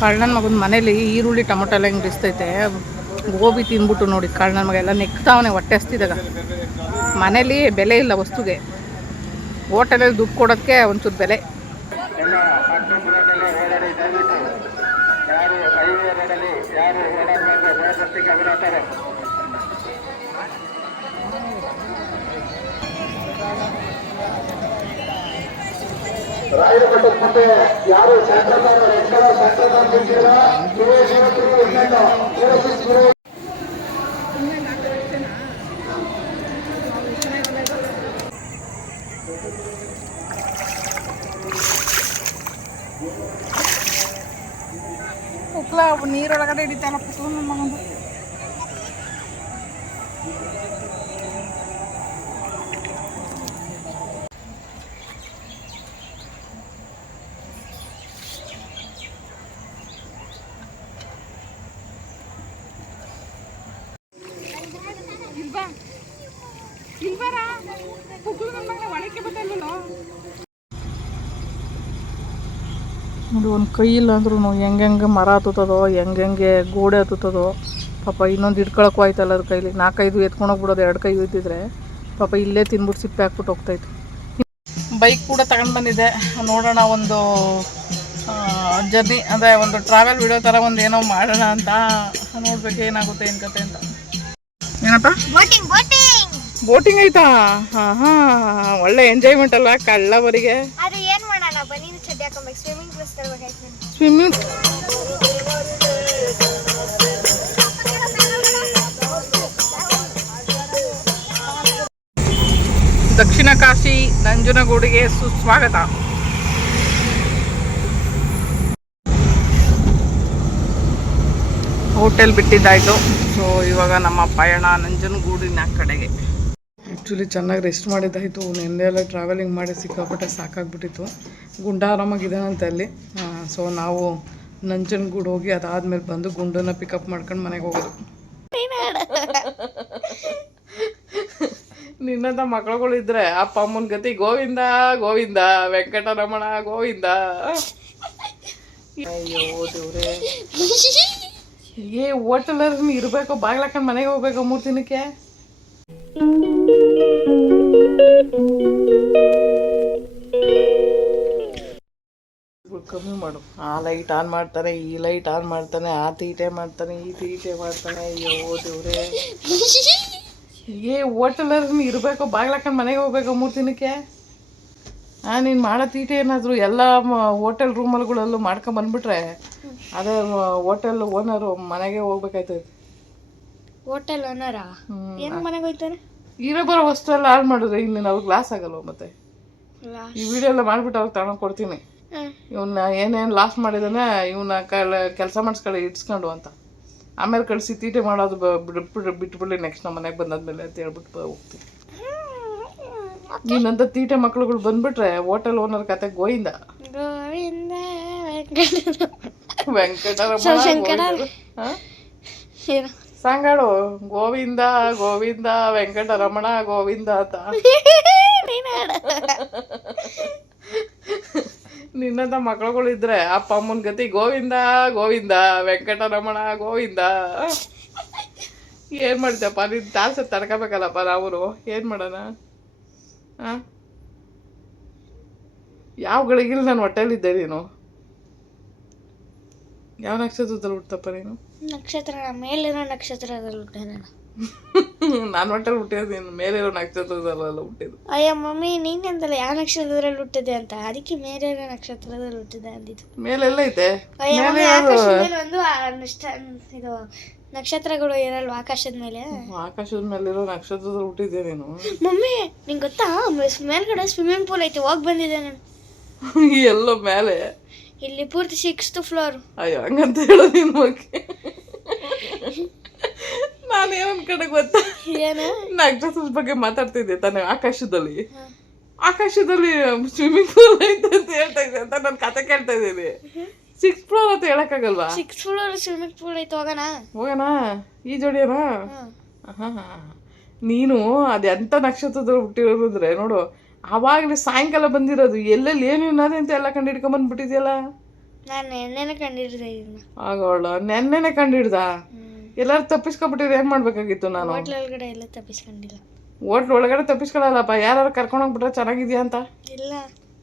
ಕಳ್ಳನ ಮಗನ ಮನೇಲಿ ಈರುಳ್ಳಿ ಟೊಮೊಟೊ ಎಲ್ಲ ಹಿಂಗೆ ಬಿಸ್ತೈತೆ. ಗೋಬಿ ತಿಂದ್ಬಿಟ್ಟು ನೋಡಿ ಕಳ್ಳನ ಮಗ ಎಲ್ಲ ನೆಕ್ತಾವನೆ ಹೊಟ್ಟೆ ಹಸ್ತಿದಾಗ. ಮನೇಲಿ ಬೆಲೆ ಇಲ್ಲ ವಸ್ತುಗೆ, ಹೋಟೆಲಲ್ಲಿ ದುಡ್ಡು ಕೊಡೋದಕ್ಕೆ ಒಂಚೂರು ಬೆಲೆ. ರಾಯರಘಟ್ಟದ ಮುಂದೆ ಯಾರು ಉಕ್ಲ ನೀರೊಳಗಡೆ ಹಿಡಿತಾನ ಪುಟ್ಟು ನನ್ನ ಮಗಂದು. ನೋಡಿ ಒಂದು ಕೈ ಇಲ್ಲ ಅಂದ್ರೂ ಹೆಂಗೆ ಮರ ಹತ್ತುತ್ತದೋ, ಹೆಂಗೆ ಗೋಡೆ ಹತ್ತುತ್ತದೋ. ಪಾಪ ಇನ್ನೊಂದು ಹಿಡ್ಕೊಳಕ್ಕೂ ಆಯ್ತಲ್ಲ ಅದ್ರ ಕೈಲಿ. 4-5 ಎತ್ಕೊಂಡೋಗ್ಬಿಡೋದು, 2 ಕೈ ಇದ್ದಿದ್ರೆ ಪಾಪ ಇಲ್ಲೇ ತಿನ್ಬಿಟ್ಟು ಸಿಪ್ಪೆ ಹಾಕ್ಬಿಟ್ಟು ಹೋಗ್ತಾಯಿತ್ತು. ಬೈಕ್ ಕೂಡ ತಗೊಂಡು ಬಂದಿದ್ದೆ. ನೋಡೋಣ ಒಂದು ಜರ್ನಿ ಅಂದರೆ ಒಂದು ಟ್ರಾವೆಲ್ ವಿಡಿಯೋ ಥರ ಒಂದು ಏನೋ ಮಾಡೋಣ ಅಂತ. ನೋಡ್ಬೇಕು ಏನಾಗುತ್ತೆ ಏನು ಕತೆ ಅಂತ. ಏನಪ್ಪ ಬೋಟಿಂಗ್ ಆಯ್ತಾ? ಒಳ್ಳೆ ಎಂಜಾಯ್ಮೆಂಟ್ ಅಲ್ವಾ ಕಳ್ಳವರಿಗೆ. ಸ್ವಿಮ್ಮಿಂಗ್ ದಕ್ಷಿಣ ಕಾಶಿ ನಂಜನಗೂಡಿಗೆ ಸುಸ್ವಾಗತ. ಹೋಟೆಲ್ ಬಿಟ್ಟಿದ್ದಾಯಿತು. ಸೊ ಇವಾಗ ನಮ್ಮ ಪಯಣ ನಂಜನಗೂಡಿನ ಕಡೆಗೆ. ಆ್ಯಕ್ಚುಲಿ ಚೆನ್ನಾಗಿ ರೆಸ್ಟ್ ಮಾಡಿದ್ದಾಯಿತು. ನೆನ್ನೆಲ್ಲ ಟ್ರಾವೆಲಿಂಗ್ ಮಾಡಿ ಸಿಕ್ಕಾಪಟ್ಟೆ ಸಾಕಾಗ್ಬಿಟ್ಟಿತ್ತು. ಗುಂಡ ಆರಾಮಾಗಿದ್ದಾನಂತೆ ಅಲ್ಲಿ. ಸೊ ನಾವು ನಂಜನಗೂಡು ಹೋಗಿ ಅದಾದಮೇಲೆ ಬಂದು ಗುಂಡನ್ನ ಪಿಕಪ್ ಮಾಡ್ಕೊಂಡು ಮನೆಗೆ ಹೋಗೋದು. ನಿನ್ನಂಥ ಮಕ್ಕಳುಗಳಿದ್ರೆ ಅಪ್ಪ ಅಮ್ಮನ ಗತಿ ಗೋವಿಂದ ಗೋವಿಂದ, ವೆಂಕಟರಮಣ ಗೋವಿಂದ. ಅಯ್ಯೋ ದೇವ್ರೆ, ಹೋಟೆಲಲ್ಲಿ ಇರಬೇಕು, ಬಾಗ್ಲಾಕೊಂಡು ಮನೆಗೆ ಹೋಗ್ಬೇಕು 3 ದಿನಕ್ಕೆ. ಕಮ್ಮಿ ಮಾಡು. ಆ ಲೈಟ್ ಆನ್ ಮಾಡ್ತಾನೆ, ಈ ಲೈಟ್ ಆನ್ ಮಾಡ್ತಾನೆ, ಆ ತೀಟೆ ಮಾಡ್ತಾನೆ, ಈ ತೀಟೆ ಮಾಡ್ತಾನೆ. ಅಯ್ಯೋ ದೇವ್ರೆ, ಹೋಟೆಲಲ್ಲಿ ಇರಬೇಕು, ಬಾಗ್ಲಾಕೊಂಡು ಮನೆಗೆ ಹೋಗ್ಬೇಕು 3 ದಿನಕ್ಕೆ. ನೀನು ಮಾಡೋ ತೀಟೆ ಏನಾದರೂ ಎಲ್ಲ ಹೋಟೆಲ್ ರೂಮಲ್ಗಳಲ್ಲೂ ಮಾಡ್ಕೊಂಬಂದ್ಬಿಟ್ರೆ ಅದೇ ಹೋಟೆಲ್ ಓನರು ಮನೆಗೆ ಹೋಗ್ಬೇಕಾಯ್ತದೆ. ಹೋಟೆಲ್ ಓನರಾ ಏನು ಮನೆಗೆ ಹೋಗ್ತಾರೆ? ಇರೋ ಬರೋ ವಸ್ತು ಎಲ್ಲ ಹಾಳು ಮಾಡಿದ್ರೆ ಇನ್ನೇನು ಅವ್ರಿಗೆ ಲಾಸ್ ಆಗಲ್ವ? ಮತ್ತೆ ಈ ವಿಡಿಯೋ ಎಲ್ಲ ಮಾಡಿಬಿಟ್ಟು ಅವ್ರಿಗೆ ತಗೊಂಡು ಕೊಡ್ತೀನಿ. ಇವನ್ನ ಏನೇನು ಲಾಸ್ ಮಾಡಿದಾನೆ ಇವನ್ನ ಕೆಲಸ ಮಾಡಿಸ್ಕೊಳ್ಳಿ ಇಡ್ಸ್ಕೊಂಡು ಅಂತ. ಆಮೇಲೆ ಕಳಿಸಿ ತೀಟೆ ಮಾಡೋದು ಬಿಟ್ಬಿಡ್ಲಿ ನೆಕ್ಸ್ಟ್ ನಮ್ಮ ಮನೆಗೆ ಬಂದಾದ್ಮೇಲೆ ಅಂತ ಹೇಳ್ಬಿಟ್ಟು ಹೋಗ್ತೀನಿ. ನೀನಂತ ತೀಟೆ ಮಕ್ಳುಗಳು ಬಂದ್ಬಿಟ್ರೆ ಹೋಟೆಲ್ ಓನರ್ ಕತೆ ಗೋವಿಂದ ವೆಂಕಟರಮಣ. ಸಂಗಾಡು ಗೋವಿಂದ ಗೋವಿಂದ ವೆಂಕಟರಮಣ ಗೋವಿಂದ ಅಂತ. ನಿನ್ನಂತ ಮಕ್ಳುಗಳಿದ್ರೆ ಅಪ್ಪ ಅಮ್ಮನ ಗತಿ ಗೋವಿಂದ ಗೋವಿಂದ ವೆಂಕಟರಮಣ ಗೋವಿಂದ. ಏನು ಮಾಡ್ತಪ್ಪ, ನೀನು ತಾಸು ತಡ್ಕೋಬೇಕಲ್ಲಪ್ಪ ನಾವು. ಏನು ಮಾಡೋಣ? ಯಾವ ಗಳಿಗಿಲ್ಲ ನಾನು ಹೊಟ್ಟೆಲಿದ್ದೆ. ನೀನು ಯಾವ ನಕ್ಷತ್ರದಲ್ಲಿ ಹುಟ್ಟಪ್ಪ? ನೀನು ನಕ್ಷತ್ರ ಮೇಲಿರೋ ನಕ್ಷತ್ರದಲ್ಲಿ ಹುಟ್ಟೆ. ನಾನು ಹೊಟ್ಟೆಲಿ ಹುಟ್ಟಿರೋದು, ನೀನು ಮೇಲಿರೋ ನಕ್ಷತ್ರದಲ್ಲೆಲ್ಲ ಹುಟ್ಟಿದ್ದು. ಅಯ್ಯ ಮಮ್ಮಿ ನೀನೆಂದಲ್ಲ ಯಾವ ನಕ್ಷತ್ರದಲ್ಲಿ ಹುಟ್ಟಿದೆ ಅಂತ, ಅದಕ್ಕೆ ಮೇಲಿರೋ ನಕ್ಷತ್ರದಲ್ಲಿ ಹುಟ್ಟಿದೆ ಅಂದಿದ್ದು. ಮೇಲೆಲ್ಲ ಐತೆ ಒಂದು ಇದು ನಕ್ಷತ್ರಗಳು ಇರಲ್ವ ಆಕಾಶದ ಮೇಲೆ? ಆಕಾಶದ ಮೇಲಿರೋ ನಕ್ಷತ್ರದಲ್ಲಿ ಹುಟ್ಟಿದ್ದೆ ನೀನು. ಮಮ್ಮಿ ನಿಂಗೆ ಗೊತ್ತಾ, ಮೇಲ್ಗಡೆ ಸ್ವಿಮ್ಮಿಂಗ್ ಪೂಲ್ ಐತಿ, ಹೋಗಿ ಬಂದಿದ್ದೆ ನಾನು. ಎಲ್ಲೋ ಮೇಲೆ? ಇಲ್ಲಿ ಪೂರ್ತಿ 6th ಫ್ಲೋರ್. ಅಯ್ಯೋ ಹಂಗಂತ ಹೇಳೋ ನಿನ್ ಬಗ್ಗೆ. ನಾನು ಏನೊಂದ್ ಕಡೆ ಗೊತ್ತಾ, ನಕ್ಷತ್ರದ ಬಗ್ಗೆ ಮಾತಾಡ್ತಿದ್ದೆ ತಾನೆ. ಆಕಾಶದಲ್ಲಿ ಸ್ವಿಮ್ಮಿಂಗ್ ಪೂಲ್ ಐತೆ ಅಂತ ಹೇಳ್ತಾ ಇದ್ದೆ ಅಂತ ನಾನು ಕತೆ ಕೇಳ್ತಾ ಇದ್ದೀನಿ. 6th ಫ್ಲೋರ್ ಅಂತ ಹೇಳಕ್ಕಾಗಲ್ವಾ? 6th ಫ್ಲೋರ್ ಸ್ವಿಮ್ಮಿಂಗ್ ಪೂಲ್ ಐತೆ, ಹೋಗೋಣ ಈ ಜೋಡಿಯನಾ? ನೀನು ಅದೆಂಥ ನಕ್ಷತ್ರದಲ್ಲಿ ಹುಟ್ಟಿರೋದು ಅಂದರೆ ನೋಡು, ಆವಾಗಲೇ ಸಾಯಂಕಾಲ ಬಂದಿರೋದು, ಎಲ್ಲೆಲ್ಲಿ ಏನೇನು ಅಂತ ಎಲ್ಲ ಕಂಡು ಹಿಡ್ಕೊಂಬಂದ್ಬಿಟ್ಟಿದ್ಯಲ್ಲ. ನಾನು ಎಣ್ಣೆನ ಕಂಡಿಡ್ದೆ ಇದನ್ನ. ಆಗೋಳ ನೆನ್ನೆನೆ ಕಂಡು ಹಿಡ್ದ. ಎಲ್ಲರೂ ತಪ್ಪಿಸ್ಕೊಬಿಟ್ಟಿದ್ರೆ ಏನು ಮಾಡಬೇಕಾಗಿತ್ತು ನಾನು? ಹೋಟ್ಲ್ ಒಳಗಡೆ ಎಲ್ಲ ತಪ್ಪಿಸ್ಕೊಂಡಿಲ್ಲ. ಹೋಟ್ಲ್ ಒಳಗಡೆ ತಪ್ಪಿಸ್ಕೊಳ್ಳಲ್ಲಪ್ಪ, ಯಾರು ಕರ್ಕೊಂಡೋಗ್ಬಿಟ್ರೆ ಚೆನ್ನಾಗಿದ್ಯಾ ಅಂತ, ಇಲ್ಲ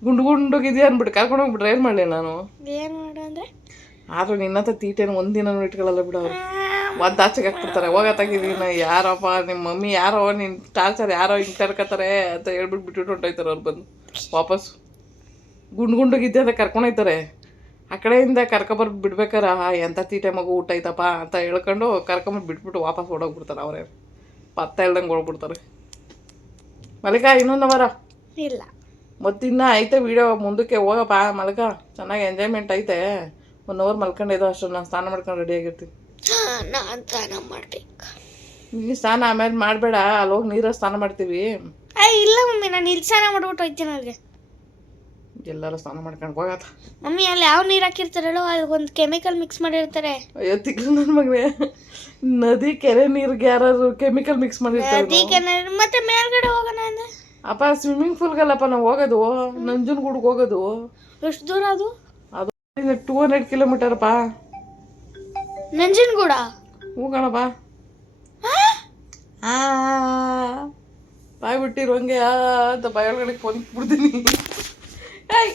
ಗುಂಡು ಗುಂಡುಗಿದ್ಯಾ ಅಂದ್ಬಿಟ್ಟು ಕರ್ಕೊಂಡೋಗ್ಬಿಟ್ರೆ ಏನು ಮಾಡಲಿ ನಾನು? ಏನು ಮಾಡು ಅಂದರೆ ಆದರೂ ನಿನ್ನತ್ತ ತೀಟೇನು ಒಂದಿನೂ ಇಟ್ಕೊಳ್ಳಲ್ಲ ಬಿಡು ಅವರು. ಒಂದು ಆಚೆಗೆ ಹಾಕ್ಬಿಡ್ತಾರೆ, ಹೋಗತ್ತಾಗಿದ್ದೀನಿ, ಯಾರಪ್ಪ ನಿಮ್ಮ ಮಮ್ಮಿ ಯಾರೋ ನಿನ್ನ ಟಾರ್ಚರ್ ಯಾರೋ ಹಿಂಗೆ ತರ್ಕೋತಾರೆ ಅಂತ ಹೇಳ್ಬಿಟ್ಟು ಬಿಟ್ಬಿಟ್ಟು ಹೊಂಟೋಯ್ತಾರೆ ಅವ್ರು ಬಂದು ವಾಪಸ್ಸು. ಗುಂಡು ಗುಂಡುಗಿದ್ದೆ ಅಂತ ಕರ್ಕೊಂಡೋಯ್ತಾರೆ. ಆ ಕಡೆಯಿಂದ ಕರ್ಕೊಬರ್ದು ಬಿಡ್ಬೇಕಾರ ಎಂಥ ತೀಟೆ ಮಗು ಊಟ ಐತಪ್ಪ ಅಂತ ಹೇಳ್ಕೊಂಡು ಕರ್ಕೊಂಬಂದು ಬಿಟ್ಬಿಟ್ಟು ವಾಪಸ್ ಓಡೋಗ್ಬಿಡ್ತಾರೆ. ಅವರೇ ಪತ್ತ ಇಲ್ದಂಗೆ ಓಡೋಗ್ಬಿಡ್ತಾರೆ. ಮಲ್ಲಿಕಾ ಇನ್ನೊಂದು ಅವರ ಇಲ್ಲ, ಮತ್ತಿನ್ನ ಐತೆ ವೀಡಿಯೋ ಮುಂದಕ್ಕೆ ಹೋಗಪ್ಪ ಮಲ್ಕ, ಚೆನ್ನಾಗಿ ಎಂಜಾಯ್ಮೆಂಟ್ ಐತೆ. 1 ಅವರ್ ಮಲ್ಕೊಂಡಿದ್ದೋ ಅಷ್ಟು ನಾನು ಸ್ನಾನ ಮಾಡ್ಕೊಂಡು ರೆಡಿಯಾಗಿರ್ತೀನಿ. ನಾನು ಸ್ನಾನ ಮಾಡ್ಬೇಕು. ನೀನು ಸ್ನಾನ ಆಮೇಲೆ ಮಾಡಬೇಡ, ಅಲ್ಲಿ ಹೋಗಿ ನೀರಲ್ಲಿ ಸ್ನಾನ ಮಾಡ್ತೀವಿ. ಇಲ್ಲ ಮಮ್ಮಿ, ನಾನು ಇಲ್ಲಿ ಸ್ನಾನ ಮಾಡ್ಬಿಟ್ಟು ಹೋಗ್ತೀನಿ ಅವ್ರಿಗೆ. ಎಲ್ಲರೂ ಸ್ನಾನ ಮಾಡ್ಕೊಂಡು ಹೋಗತ್ತ. ಮಮ್ಮಿ ಅಲ್ಲಿ ಯಾವ ನೀರು ಹಾಕಿರ್ತಾರಲ್ಲೋ ಅದಕ್ಕೊಂದು ಕೆಮಿಕಲ್ ಮಿಕ್ಸ್ ಮಾಡಿರ್ತಾರೆ. ಅಯ್ಯೋ ತಿಕ್ಲು ನನ್ನ ಮಗನೇ, ನದಿ ಕೆರೆ ನೀರಿಗೆ ಯಾರು ಕೆಮಿಕಲ್ ಮಿಕ್ಸ್ ಮಾಡಿರ್ತಾರೆ? ಅದಕ್ಕೆ ಮತ್ತೆ ಮೇಲ್ಗಡೆ ಹೋಗೋಣ ಅಂದ್ರೆ ಅಪ್ಪ ಸ್ವಿಮ್ಮಿಂಗ್ ಪೂಲ್ಗಲ್ಲಪ್ಪ ನಾವು ಹೋಗೋದು, ನಂಜನಗೂಡಿಗೆ ಹೋಗೋದು. ಎಷ್ಟು ದೂರ ಅದು? ಅದು 200 ಕಿಲೋಮೀಟರ್ಪ್ಪ. ನಂಜನಗೂಡ ಹೋಗೋಣಪ್ಪ. ಬಾಯ್ ಬಿಟ್ಟಿರು ಹಂಗೆ ಅಂತ ಬಾಯೊಳಗಡೆ ಫೋನ್ ಬಿಡ್ತೀನಿ. ಏಯ್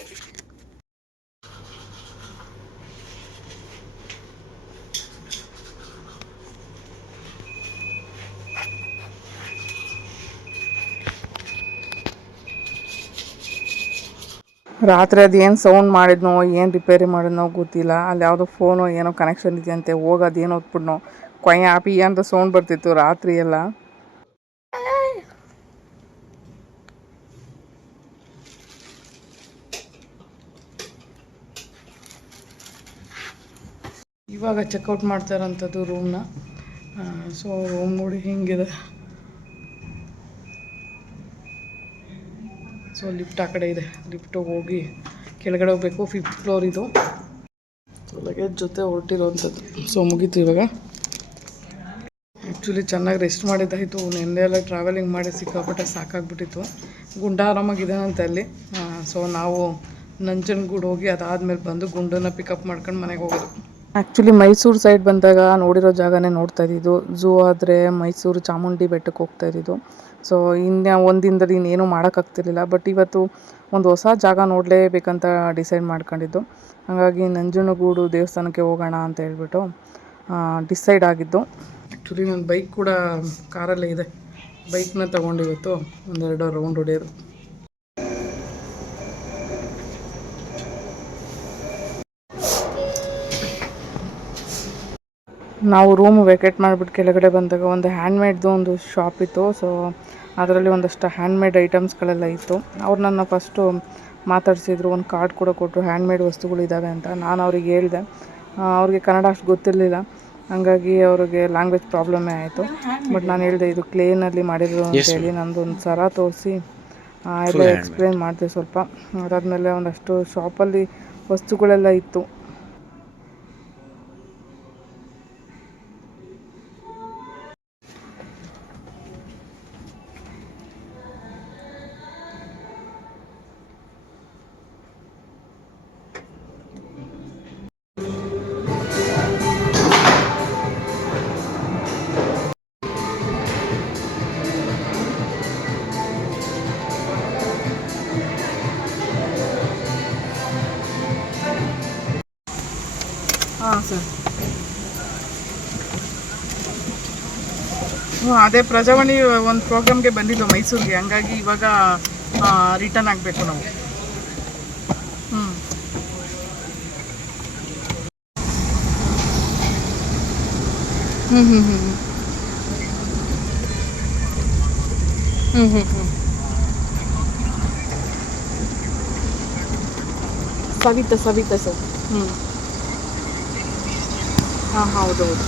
ರಾತ್ರಿ ಅದೇನು ಸೌಂಡ್ ಮಾಡಿದ್ನೋ ಏನು ರಿಪೇರಿ ಮಾಡಿದ್ನೋ ಗೊತ್ತಿಲ್ಲ. ಅಲ್ಲಿ ಯಾವುದೋ ಫೋನು ಏನೋ ಕನೆಕ್ಷನ್ ಇದೆಯಂತೆ, ಹೋಗಿ ಅದೇನು ಹೊತ್ಬಿಡ್ನೋ ಕೊಯ್ ಆಪಿ ಅಂತ ಸೌಂಡ್ ಬರ್ತಿತ್ತು ರಾತ್ರಿ ಎಲ್ಲ. ಇವಾಗ ಚೆಕ್ಔಟ್ ಮಾಡ್ತಾ ಇರೋಂಥದ್ದು ರೂಮ್ನ. ಸೊ ರೂಮ್ ನೋಡಿ ಹಿಂಗಿದೆ. ಸೊ ಲಿಫ್ಟ್ ಆ ಕಡೆ ಇದೆ, ಲಿಫ್ಟಿಗೆ ಹೋಗಿ ಕೆಳಗಡೆ ಹೋಗಬೇಕು. 5th ಫ್ಲೋರ್ ಇದು. ಲಗೇಜ್ ಜೊತೆ ಹೊರಟಿರೋವಂಥದ್ದು. ಸೊ ಮುಗೀತು ಇವಾಗ. ಆ್ಯಕ್ಚುಲಿ ಚೆನ್ನಾಗಿ ರೆಸ್ಟ್ ಮಾಡಿದ್ದಾಯಿತು. ನೆನ್ನೆ ಎಲ್ಲ ಟ್ರಾವೆಲಿಂಗ್ ಮಾಡಿ ಸಿಕ್ಕಾಪಟ್ಟೆ ಸಾಕಾಗ್ಬಿಟ್ಟಿತ್ತು. ಗುಂಡ ಆರಾಮಾಗಿದ್ದಾನಂತೆ ಅಲ್ಲಿ. ಸೊ ನಾವು ನಂಜನಗೂಡು ಹೋಗಿ ಅದಾದಮೇಲೆ ಬಂದು ಗುಂಡನ್ನ ಪಿಕಪ್ ಮಾಡ್ಕೊಂಡು ಮನೆಗೆ ಹೋಗೋದು. ಆ್ಯಕ್ಚುಲಿ ಮೈಸೂರು ಸೈಡ್ ಬಂದಾಗ ನೋಡಿರೋ ಜಾಗನೇ ನೋಡ್ತಾ ಇದ್ದಿದ್ದು. ಝೂ ಆದರೆ ಮೈಸೂರು ಚಾಮುಂಡಿ ಬೆಟ್ಟಕ್ಕೆ ಹೋಗ್ತಾ ಇದ್ದಿದ್ದು. ಸೊ ಇನ್ನು ಒಂದಿನದಲ್ಲಿ ಇನ್ನೇನು ಮಾಡೋಕ್ಕಾಗ್ತಿರ್ಲಿಲ್ಲ. ಬಟ್ ಇವತ್ತು ಒಂದು ಹೊಸ ಜಾಗ ನೋಡಲೇಬೇಕಂತ ಡಿಸೈಡ್ ಮಾಡ್ಕೊಂಡಿದ್ದು. ಹಾಗಾಗಿ ನಂಜನಗೂಡು ದೇವಸ್ಥಾನಕ್ಕೆ ಹೋಗೋಣ ಅಂತ ಹೇಳ್ಬಿಟ್ಟು ಡಿಸೈಡ್ ಆಗಿದ್ದು. ಆ್ಯಕ್ಚುಲಿ ನನ್ನ ಬೈಕ್ ಕೂಡ ಕಾರಲ್ಲೇ ಇದೆ. ಬೈಕ್ನ ತೊಗೊಂಡು ಇವತ್ತು 1-2 ರೌಂಡ್ ಹೊಡೆಯೋದು. ನಾವು ರೂಮ್ ವೆಕೇಟ್ ಮಾಡಿಬಿಟ್ಟು ಕೆಳಗಡೆ ಬಂದಾಗ ಒಂದು ಹ್ಯಾಂಡ್ಮೇಡ್ದು ಒಂದು ಶಾಪ್ ಇತ್ತು. ಸೊ ಅದರಲ್ಲಿ ಒಂದಷ್ಟು ಹ್ಯಾಂಡ್ಮೇಡ್ ಐಟಮ್ಸ್ಗಳೆಲ್ಲ ಇತ್ತು. ಅವ್ರು ನನ್ನ ಫಸ್ಟು ಮಾತಾಡಿಸಿದ್ರು, ಒಂದು ಕಾರ್ಡ್ ಕೂಡ ಕೊಟ್ಟರು, ಹ್ಯಾಂಡ್ಮೇಡ್ ವಸ್ತುಗಳಿದ್ದಾವೆ ಅಂತ. ನಾನು ಅವ್ರಿಗೆ ಹೇಳಿದೆ. ಅವ್ರಿಗೆ ಕನ್ನಡ ಅಷ್ಟು ಗೊತ್ತಿರಲಿಲ್ಲ, ಹಾಗಾಗಿ ಅವ್ರಿಗೆ ಲ್ಯಾಂಗ್ವೇಜ್ ಪ್ರಾಬ್ಲಮ್ಮೇ ಆಯಿತು. ಬಟ್ ನಾನು ಹೇಳಿದೆ ಇದು ಕ್ಲೇನಲ್ಲಿ ಮಾಡಿದ್ರು ಅಂತೇಳಿ. ನಂದೊಂದು ಸರ ತೋರಿಸಿ ಎಲ್ಲ ಎಕ್ಸ್ಪ್ಲೇನ್ ಮಾಡಿದೆ ಸ್ವಲ್ಪ. ಅದಾದಮೇಲೆ ಒಂದಷ್ಟು ಶಾಪಲ್ಲಿ ವಸ್ತುಗಳೆಲ್ಲ ಇತ್ತು. ಹಾಂ ಸರ್. ಅದೇ ಪ್ರಜಾವಾಣಿ ಒಂದು ಪ್ರೋಗ್ರಾಮ್ಗೆ ಬಂದಿದ್ದು ಮೈಸೂರಿಗೆ, ಹಂಗಾಗಿ ಇವಾಗ ರಿಟರ್ನ್ ಆಗಬೇಕು ನಾವು. ಸವಿತಾ ಸರ್. ಹಾಂ ಹೌದೌದು.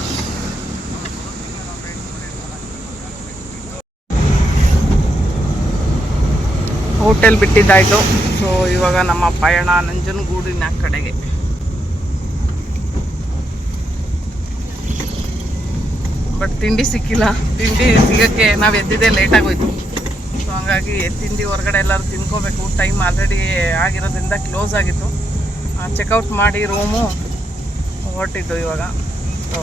ಹೋಟೆಲ್ ಬಿಟ್ಟಿದ್ದಾಯಿತು. ಸೊ ಇವಾಗ ನಮ್ಮ ಪಯಣ ನಂಜನಗೂಡಿನ ಕಡೆಗೆ. ಬಟ್ ತಿಂಡಿ ಸಿಕ್ಕಿಲ್ಲ. ತಿಂಡಿ ಸಿಗೋಕ್ಕೆ ನಾವು ಎದ್ದಿದ್ದೇ ಲೇಟಾಗೋಯ್ತು. ಸೊ ಹಂಗಾಗಿ ತಿಂಡಿ ಹೊರಗಡೆ ಎಲ್ಲರೂ ತಿನ್ಕೋಬೇಕು. ಟೈಮ್ ಆಲ್ರೆಡಿ ಆಗಿರೋದ್ರಿಂದ ಕ್ಲೋಸ್ ಆಗಿತ್ತು. ಚೆಕ್ಔಟ್ ಮಾಡಿ ರೂಮು ಹೊರಟಿದ್ದು ಇವಾಗ. ಸೊ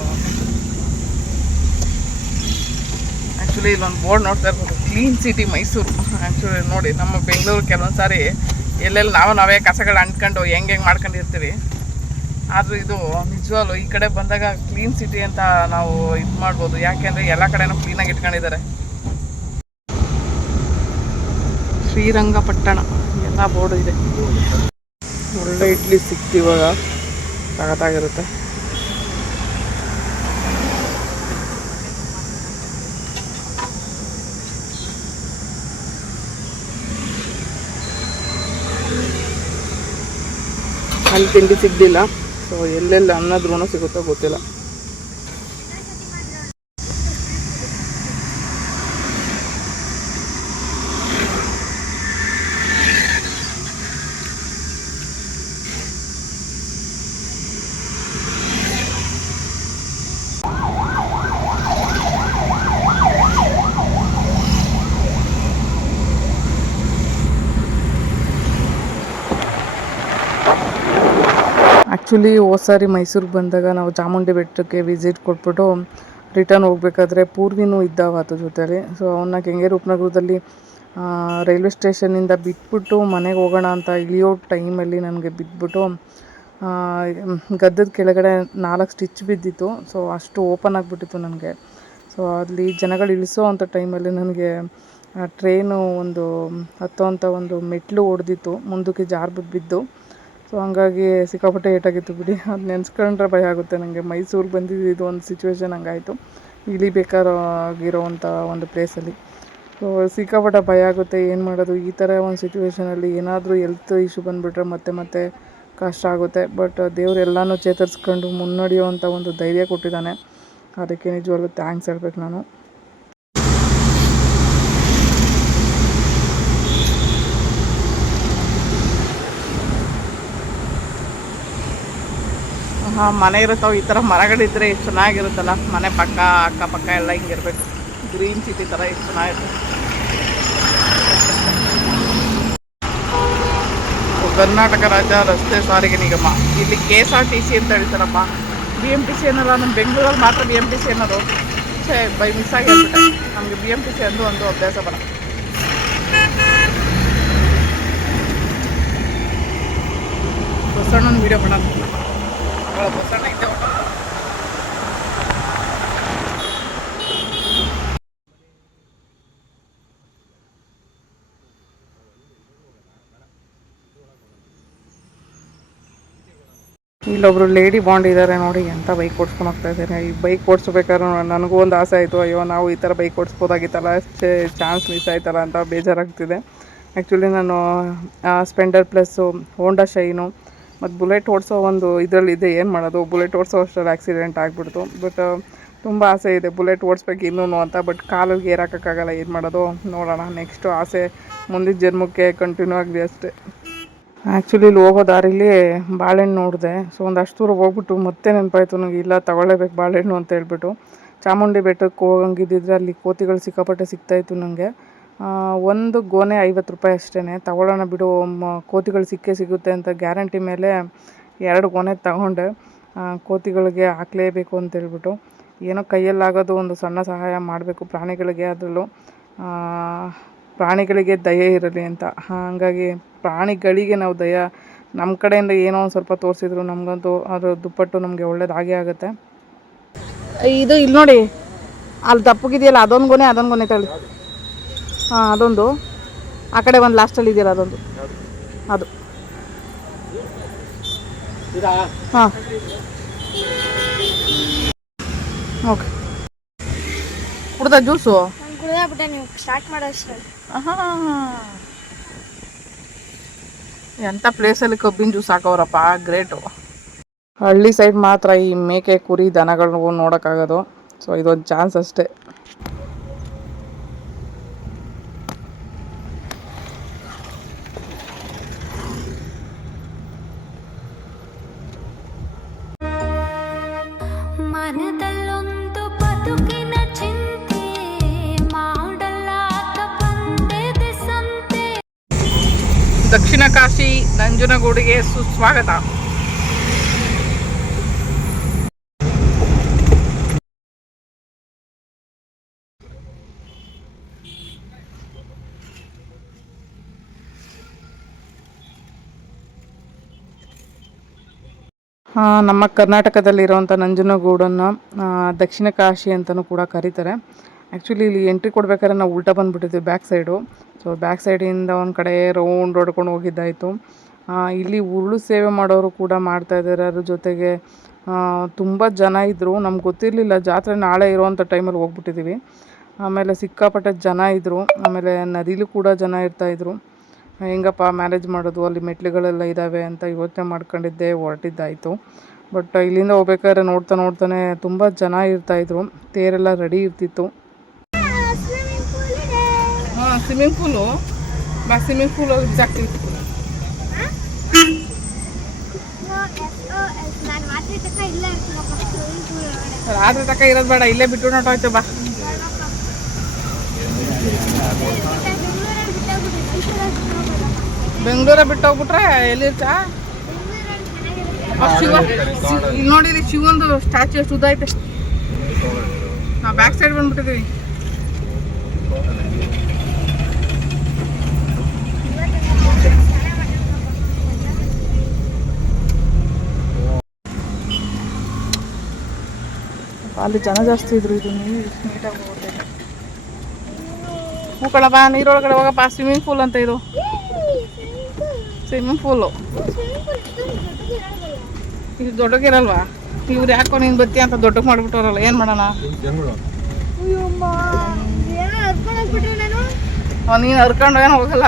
ಆ್ಯಕ್ಚುಲಿ ಇಲ್ಲೊಂದು ಬೋರ್ಡ್ ನೋಡ್ತಾ ಇರ್ಬೋದು, ಕ್ಲೀನ್ ಸಿಟಿ ಮೈಸೂರು. ಆ್ಯಕ್ಚುಲಿ ನೋಡಿ, ನಮ್ಮ ಬೆಂಗಳೂರು ಕೆಲವೊಂದು ಸಾರಿ ಎಲ್ಲೆಲ್ಲಿ ನಾವೇ ಕಸಗಳು ಅಂಟ್ಕೊಂಡು ಹೆಂಗೆ ಮಾಡ್ಕೊಂಡಿರ್ತೀವಿ. ಆದರೂ ಇದು ನಿಜವಾಗ್ಲೂ ಈ ಕಡೆ ಬಂದಾಗ ಕ್ಲೀನ್ ಸಿಟಿ ಅಂತ ನಾವು ಇದು ಮಾಡ್ಬೋದು. ಯಾಕೆಂದರೆ ಎಲ್ಲ ಕಡೆನೂ ಕ್ಲೀನಾಗಿ ಇಟ್ಕೊಂಡಿದ್ದಾರೆ. ಶ್ರೀರಂಗಪಟ್ಟಣ ಎಲ್ಲ ಬೋರ್ಡು ಇದೆ. ಒಳ್ಳೆ ಇಡ್ಲಿ ಸಿಕ್ತು ಇವಾಗ, ಸಖತ್ತಾಗಿರುತ್ತೆ. ಅಲ್ಲಿ ತಿಂಡಿ ಸಿಗಲಿಲ್ಲ. ಸೊ ಎಲ್ಲೆಲ್ಲಿ ಅನ್ನೋದ್ರೂ ಸಿಗುತ್ತೋ ಗೊತ್ತಿಲ್ಲ. ಆ್ಯಕ್ಚುಲಿ ಹೋದ ಸಾರಿ ಮೈಸೂರಿಗೆ ಬಂದಾಗ ನಾವು ಚಾಮುಂಡಿ ಬೆಟ್ಟಕ್ಕೆ ವಿಸಿಟ್ ಕೊಟ್ಬಿಟ್ಟು ರಿಟರ್ನ್ ಹೋಗ್ಬೇಕಾದ್ರೆ ಪೂರ್ವಿನೂ ಇದ್ದಾವ ಅದ್ರ ಜೊತೆಲಿ. ಸೊ ಅವನ್ನ ಕೆಂಗೇರಿ ಉಪನಗರದಲ್ಲಿ ರೈಲ್ವೆ ಸ್ಟೇಷನಿಂದ ಬಿಟ್ಬಿಟ್ಟು ಮನೆಗೆ ಹೋಗೋಣ ಅಂತ ಇಳಿಯೋ ಟೈಮಲ್ಲಿ ನನಗೆ ಬಿದ್ದುಬಿಟ್ಟು ಗದ್ದದ ಕೆಳಗಡೆ 4 ಸ್ಟಿಚ್ ಬಿದ್ದಿತ್ತು. ಸೊ ಅಷ್ಟು ಓಪನ್ ಆಗಿಬಿಟ್ಟಿತ್ತು ನನಗೆ. ಸೊ ಅಲ್ಲಿ ಜನಗಳು ಇಳಿಸೋ ಅಂಥ ಟೈಮಲ್ಲಿ ನನಗೆ ಟ್ರೈನು ಹತ್ತುವಂಥ ಒಂದು ಮೆಟ್ಲು ಹೊಡೆದಿತ್ತು, ಮುಂದಕ್ಕೆ ಜಾರ್ಬಿಟ್ಟು ಬಿದ್ದು. ಸೊ ಹಂಗಾಗಿ ಸಿಕ್ಕಾಪಟ್ಟೆ ಏಟಾಗಿತ್ತು ಬಿಡಿ. ಅದು ನೆನೆಸ್ಕೊಂಡ್ರೆ ಭಯ ಆಗುತ್ತೆ ನನಗೆ. ಮೈಸೂರಿಗೆ ಬಂದಿದ್ದು ಒಂದು ಸಿಚುವೇಶನ್ ಹಂಗಾಯಿತು, ಇಳಿಬೇಕಾಗಿರೋವಂಥ ಒಂದು ಪ್ಲೇಸಲ್ಲಿ. ಸೊ ಸಿಕ್ಕಾಪಟ್ಟೆ ಭಯ ಆಗುತ್ತೆ. ಏನು ಮಾಡೋದು ಈ ಥರ ಒಂದು ಸಿಚುವೇಷನಲ್ಲಿ? ಏನಾದರೂ ಹೆಲ್ತ್ ಇಶ್ಯೂ ಬಂದುಬಿಟ್ರೆ ಮತ್ತೆ ಕಷ್ಟ ಆಗುತ್ತೆ. ಬಟ್ ದೇವ್ರು ಎಲ್ಲನೂ ಚೇತರಿಸ್ಕೊಂಡು ಮುನ್ನಡೆಯುವಂಥ ಒಂದು ಧೈರ್ಯ ಕೊಟ್ಟಿದ್ದಾನೆ. ಅದಕ್ಕೆ ನಿಜವಾಗ್ಲೂ ಥ್ಯಾಂಕ್ಸ್ ಹೇಳ್ಬೇಕು ನಾನು. ಮನೆ ಇರುತ್ತಾವೆ, ಈ ಥರ ಮರಗಳಿದ್ದರೆ ಎಷ್ಟು ಚೆನ್ನಾಗಿರುತ್ತಲ್ಲ. ಮನೆ ಪಕ್ಕ ಅಕ್ಕಪಕ್ಕ ಎಲ್ಲ ಹಿಂಗಿರಬೇಕು, ಗ್ರೀನ್ ಸಿಟಿ ಥರ ಎಷ್ಟು ಚೆನ್ನಾಗಿರುತ್ತೆ. ಕರ್ನಾಟಕ ರಾಜ್ಯ ರಸ್ತೆ ಸಾರಿಗೆ ನಿಗಮ, ಇಲ್ಲಿ KSRTC ಅಂತ ಹೇಳ್ತಾರಪ್ಪ. BMTC ಅನ್ನೋಲ್ಲ, ನಮ್ಮ ಬೆಂಗಳೂರಲ್ಲಿ ಮಾತ್ರ BMTC ಅನ್ನೋದು. ಬೈ ಮಿಸ್ ಆಗಿ ಹೇಳ್ಬಿಟ್ಟೆ. ನಮಗೆ BMTC ಒಂದು ಅಭ್ಯಾಸ ಬರ. ಬಸಣ್ಣನ ವೀಡಿಯೋ ಮಾಡೋಣ. ಬಸಣ್ಣ ಇದ್ದೆ ಇಲ್ಲೊಬ್ರು ಲೇಡಿ ಬಾಂಡ್ ಇದ್ದಾರೆ ನೋಡಿ, ಎಂಥ ಬೈಕ್ ಓಡಿಸ್ಕೊಂಡು ಹೋಗ್ತಾ ಇದ್ದಾರೆ. ಈ ಬೈಕ್ ಓಡಿಸ್ಬೇಕಾದ್ರೆ ನನಗೂ ಒಂದು ಆಸೆ ಆಯಿತು, ಅಯ್ಯೋ ನಾವು ಈ ಥರ ಬೈಕ್ ಓಡಿಸ್ಬೋದಾಗಿತ್ತಲ್ಲ, ಚಾನ್ಸ್ ಮಿಸ್ ಆಯ್ತಲ್ಲ ಅಂತ ಬೇಜಾರಾಗ್ತಿದೆ. ಆ್ಯಕ್ಚುಲಿ ನಾನು ಸ್ಪೆಂಡರ್ ಪ್ಲಸ್ಸು, ಹೋಂಡಾ ಶೈನು ಮತ್ತು ಬುಲೆಟ್ ಓಡಿಸೋ ಒಂದು ಇದರಲ್ಲಿದೆ. ಏನು ಮಾಡೋದು, ಬುಲೆಟ್ ಓಡಿಸೋ ಅಷ್ಟರಲ್ಲಿ ಆಕ್ಸಿಡೆಂಟ್ ಆಗಿಬಿಡ್ತು. ಬಟ್ ತುಂಬ ಆಸೆ ಇದೆ ಬುಲೆಟ್ ಓಡಿಸ್ಬೇಕು ಇನ್ನೂ ಅಂತ. ಬಟ್ ಕಾಲಿಗೆ ಗೇರ್ ಹಾಕೋಕ್ಕಾಗಲ್ಲ, ಏನು ಮಾಡೋದು ನೋಡೋಣ. ನೆಕ್ಸ್ಟು ಆಸೆ ಮುಂದಿನ ಜನ್ಮಕ್ಕೆ ಕಂಟಿನ್ಯೂ ಆಗಲಿ ಅಷ್ಟೇ. ಆ್ಯಕ್ಚುಲಿ ಇಲ್ಲಿ ಹೋಗೋ ದಾರಿಲಿ ಬಾಳೆಹಣ್ಣು ನೋಡಿದೆ. ಸೊ ಒಂದಷ್ಟು ದೂರ ಹೋಗ್ಬಿಟ್ಟು ಮತ್ತೆ ನೆನಪಾಯ್ತು ನನಗೆ, ಇಲ್ಲ ತಗೊಳ್ಳೇಬೇಕು ಬಾಳೆಹಣ್ಣು ಅಂತ ಹೇಳ್ಬಿಟ್ಟು. ಚಾಮುಂಡಿ ಬೆಟ್ಟಕ್ಕೆ ಹೋಗಂಗಿದ್ದಿದ್ರೆ ಅಲ್ಲಿ ಕೋತಿಗಳು ಸಿಕ್ಕಾಪಟ್ಟೆ ಸಿಗ್ತಾಯಿತ್ತು ನನಗೆ. ಒಂದು ಗೋನೆ 50 ರೂಪಾಯಿ ಅಷ್ಟೇ. ತಗೊಳ್ಳೋಣ ಬಿಡು, ಕೋತಿಗಳು ಸಿಗುತ್ತೆ ಅಂತ ಗ್ಯಾರಂಟಿ ಮೇಲೆ 2 ಗೋನೆ ತಗೊಂಡೆ. ಕೋತಿಗಳಿಗೆ ಹಾಕಲೇಬೇಕು ಅಂತೇಳ್ಬಿಟ್ಟು. ಏನೋ ಕೈಯಲ್ಲಾಗೋದು ಒಂದು ಸಣ್ಣ ಸಹಾಯ ಮಾಡಬೇಕು ಪ್ರಾಣಿಗಳಿಗೆ. ಅದರಲ್ಲೂ ಪ್ರಾಣಿಗಳಿಗೆ ದಯೆ ಇರಲಿ ಅಂತ. ಹಾಗಾಗಿ ಪ್ರಾಣಿಗಳಿಗೆ ನಾವು ನಮ್ಮ ಕಡೆಯಿಂದ ಏನೋ ಒಂದು ಸ್ವಲ್ಪ ತೋರಿಸಿದ್ರು ನಮಗಂತೂ ಅದರ ದುಪ್ಪಟ್ಟು ನಮಗೆ ಒಳ್ಳೇದಾಗೇ ಆಗುತ್ತೆ. ಇದು ಇಲ್ಲಿ ನೋಡಿ, ಅಲ್ಲಿ ದಪ್ಪಗಿದೆಯಲ್ಲ ಅದೊಂದು ಗೊನೆ ತಗೊಳ್ಳಿ. ಹಾಂ ಅದೊಂದು, ಆ ಕಡೆ ಒಂದು ಲಾಸ್ಟಲ್ಲಿ ಇದೆಯಲ್ಲ ಅದೊಂದು, ಅದು ಹಾಂ ಓಕೆ. ಕುಡ್ದ ಜ್ಯೂಸು ಕುಡಿದಾಗ್ಬಿಟ್ಟೆ, ನೀವು ಸ್ಟಾರ್ಟ್ ಮಾಡೋಷ್ಟು. ಹಾಂ, ಎಂಥ ಪ್ಲೇಸಲ್ಲಿ ಕಬ್ಬಿನ ಜ್ಯೂಸ್ ಹಾಕೋರಪ್ಪ, ಗ್ರೇಟು. ಹಳ್ಳಿ ಸೈಡ್ ಮಾತ್ರ ಈ ಮೇಕೆ ಕುರಿ ದನಗಳು ನೋಡೋಕ್ಕಾಗೋದು. ಸೊ ಇದೊಂದು ಚಾನ್ಸ್ ಅಷ್ಟೇ. ಮನದಲ್ಲೊಂದು ಬದುಕಿನ ದಕ್ಷಿಣ ಕಾಶಿ ನಂಜನಗೂಡಿಗೆ ಸುಸ್ವಾಗತ. ನಮ್ಮ ಕರ್ನಾಟಕದಲ್ಲಿರುವಂಥ ನಂಜನಗೂಡನ್ನು ದಕ್ಷಿಣ ಕಾಶಿ ಅಂತಲೂ ಕೂಡ ಕರೀತಾರೆ. ಆ್ಯಕ್ಚುಲಿ ಇಲ್ಲಿ ಎಂಟ್ರಿ ಕೊಡ್ಬೇಕಾದ್ರೆ ನಾವು ಉಲ್ಟಾ ಬಂದುಬಿಟ್ಟಿದ್ವಿ ಬ್ಯಾಕ್ ಸೈಡು. ಸೊ ಬ್ಯಾಕ್ ಸೈಡಿಂದ ಒಂದು ಕಡೆ ರೌಂಡ್ ಹೊಡ್ಕೊಂಡು ಹೋಗಿದ್ದಾಯಿತು. ಇಲ್ಲಿ ಉರುಳು ಸೇವೆ ಮಾಡೋರು ಕೂಡ ಮಾಡ್ತಾಯಿದ್ದಾರೆ. ಅದ್ರ ಜೊತೆಗೆ ತುಂಬ ಜನ ಇದ್ದರು. ನಮ್ಗೆ ಗೊತ್ತಿರಲಿಲ್ಲ ಜಾತ್ರೆ ನಾಳೆ ಇರೋವಂಥ ಟೈಮಲ್ಲಿ ಹೋಗ್ಬಿಟ್ಟಿದ್ದೀವಿ. ಆಮೇಲೆ ಸಿಕ್ಕಾಪಟ್ಟೆ ಜನ ಇದ್ದರು. ಆಮೇಲೆ ನದಿಲೂ ಕೂಡ ಜನ ಇರ್ತಾಯಿದ್ರು. ಹೆಂಗಪ್ಪ ಮ್ಯಾನೇಜ್ ಮಾಡೋದು, ಅಲ್ಲಿ ಮೆಟ್ಲುಗಳೆಲ್ಲ ಇದ್ದಾವೆ ಅಂತ ಯೋಚನೆ ಮಾಡ್ಕೊಂಡಿದ್ದೆ, ಹೊರಟಿದ್ದಾಯಿತು. ಬಟ್ ಇಲ್ಲಿಂದ ಹೋಗ್ಬೇಕಾದ್ರೆ ನೋಡ್ತಾನೆ ತುಂಬ ಜನ ಇರ್ತಾಯಿದ್ರು. ತೇರೆಲ್ಲ ರೆಡಿ ಇರ್ತಿತ್ತು. ಸ್ವಿಮ್ಮಿಂಗ್ ಪೂಲು ಸ್ವಿಮ್ಮಿಂಗ್ ಪೂಲಲ್ಲಿ ಬಿಸಾಕ್ತೀವಿ. ರಾತ್ರಿ ತನಕ ಇರೋದು ಬೇಡ, ಇಲ್ಲೇ ಬಿಟ್ಟು ಹೊರಟೋಯ್ತು ಬಾ. ಬೆಂಗಳೂರ ಬಿಟ್ಟು ಹೋಗ್ಬಿಟ್ರೆ ಎಲ್ಲಿರ್ತಾ ಶಿವ. ಇಲ್ಲಿ ನೋಡಿರಿ ಶಿವಂದು ಸ್ಟ್ಯಾಚು ಎಷ್ಟು ಉದ್ದ ಐತೆ. ನಾವು ಬ್ಯಾಕ್ ಸೈಡ್ ಬಂದ್ಬಿಟ್ಟಿದ್ದೀವಿ. ಅಲ್ಲಿ ಜನ ಜಾಸ್ತಿ ಇದ್ರು. ಇದು ನೀರು ಎಷ್ಟು ನೀಟಾಗಿ ಹೋಗ್ತದೆ. ಹೂಕಳಪ್ಪ ನೀರೊಳಗಡೆ ಹೋಗಪ್ಪ. ಸ್ವಿಮ್ಮಿಂಗ್ ಪೂಲ್ ಅಂತ ಇದು, ಸ್ವಿಮ್ಮಿಂಗ್ ಪೂಲು. ಇದು ದೊಡ್ಡಗಿರಲ್ವಾ? ಇವ್ರು ಯಾಕೋ ನೀನು ಬತ್ತಿ ಅಂತ ದೊಡ್ಡಕ್ಕೆ ಮಾಡಿಬಿಟ್ಟವ್ರಲ್ಲ, ಏನು ಮಾಡೋಣ? ನೀನು ಹರ್ಕೊಂಡು ಏನು ಹೋಗಲ್ಲ.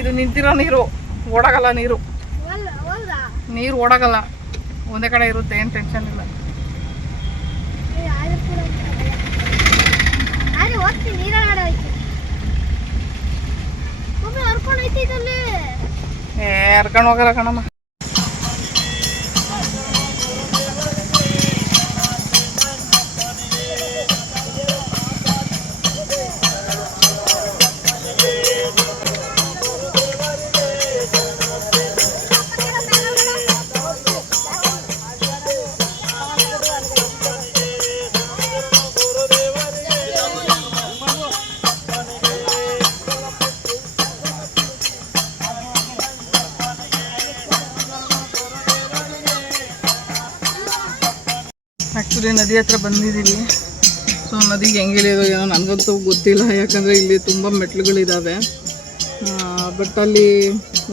ಇದು ನಿಂತಿರೋ ನೀರು, ಓಡಾಗಲ್ಲ ನೀರು. ನೀರು ಓಡಾಗಲ್ಲ, ಒಂದೇ ಕಡೆ ಇರುತ್ತೆ, ಏನು ಟೆನ್ಷನ್ ಇಲ್ಲ. ಹರ್ಕೊಂಡು ಹೋಗಲ್ಲ ಕಣಮ್ಮ. ಆ್ಯಕ್ಚುಲಿ ನದಿ ಹತ್ರ ಬಂದಿದ್ದೀವಿ. ಸೊ ನದಿಗೆ ಹೆಂಗಿಳಿಯೋದು ಏನೋ ನನಗಂತೂ ಗೊತ್ತಿಲ್ಲ, ಯಾಕಂದರೆ ಇಲ್ಲಿ ತುಂಬ ಮೆಟ್ಲುಗಳಿದ್ದಾವೆ. ಬಟ್ ಅಲ್ಲಿ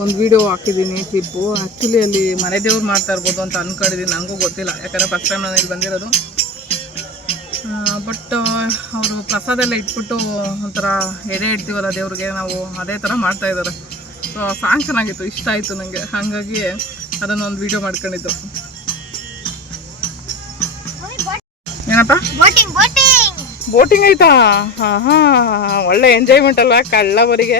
ಒಂದು ವಿಡಿಯೋ ಹಾಕಿದ್ದೀನಿ ಕ್ಲಿಪ್ಪು. ಆ್ಯಕ್ಚುಲಿ ಅಲ್ಲಿ ಮನೆ ದೇವ್ರು ಮಾಡ್ತಾ ಇರ್ಬೋದು ಅಂತ ಅಂದ್ಕೊಂಡಿದ್ದೀನಿ, ನನಗೂ ಗೊತ್ತಿಲ್ಲ, ಯಾಕಂದರೆ ಫಸ್ಟ್ ಟೈಮ್ ನಾನು ಇಲ್ಲಿ ಬಂದಿರೋದು. ಬಟ್ ಅವರು ಪ್ರಸಾದ ಎಲ್ಲ ಇಟ್ಬಿಟ್ಟು ಒಂಥರ ಎಡೆ ಇಡ್ತೀವಲ್ಲ ದೇವ್ರಿಗೆ, ನಾವು ಅದೇ ಥರ ಮಾಡ್ತಾಯಿದ್ದಾರೆ. ಸೊ ಸಾಂಗ್ ಚೆನ್ನಾಗಿತ್ತು, ಇಷ್ಟ ಆಯಿತು ನನಗೆ, ಹಾಗಾಗಿ ಅದನ್ನೊಂದು ವಿಡಿಯೋ ಮಾಡ್ಕೊಂಡಿದ್ದು. ಏನಪ್ಪ ಬೋಟಿಂಗ್ ಐತಾ? ಒಳ್ಳೆ ಎಂಜಾಯ್ಮೆಂಟ್ ಅಲ್ವಾ ಕಳ್ಳವರಿಗೆ.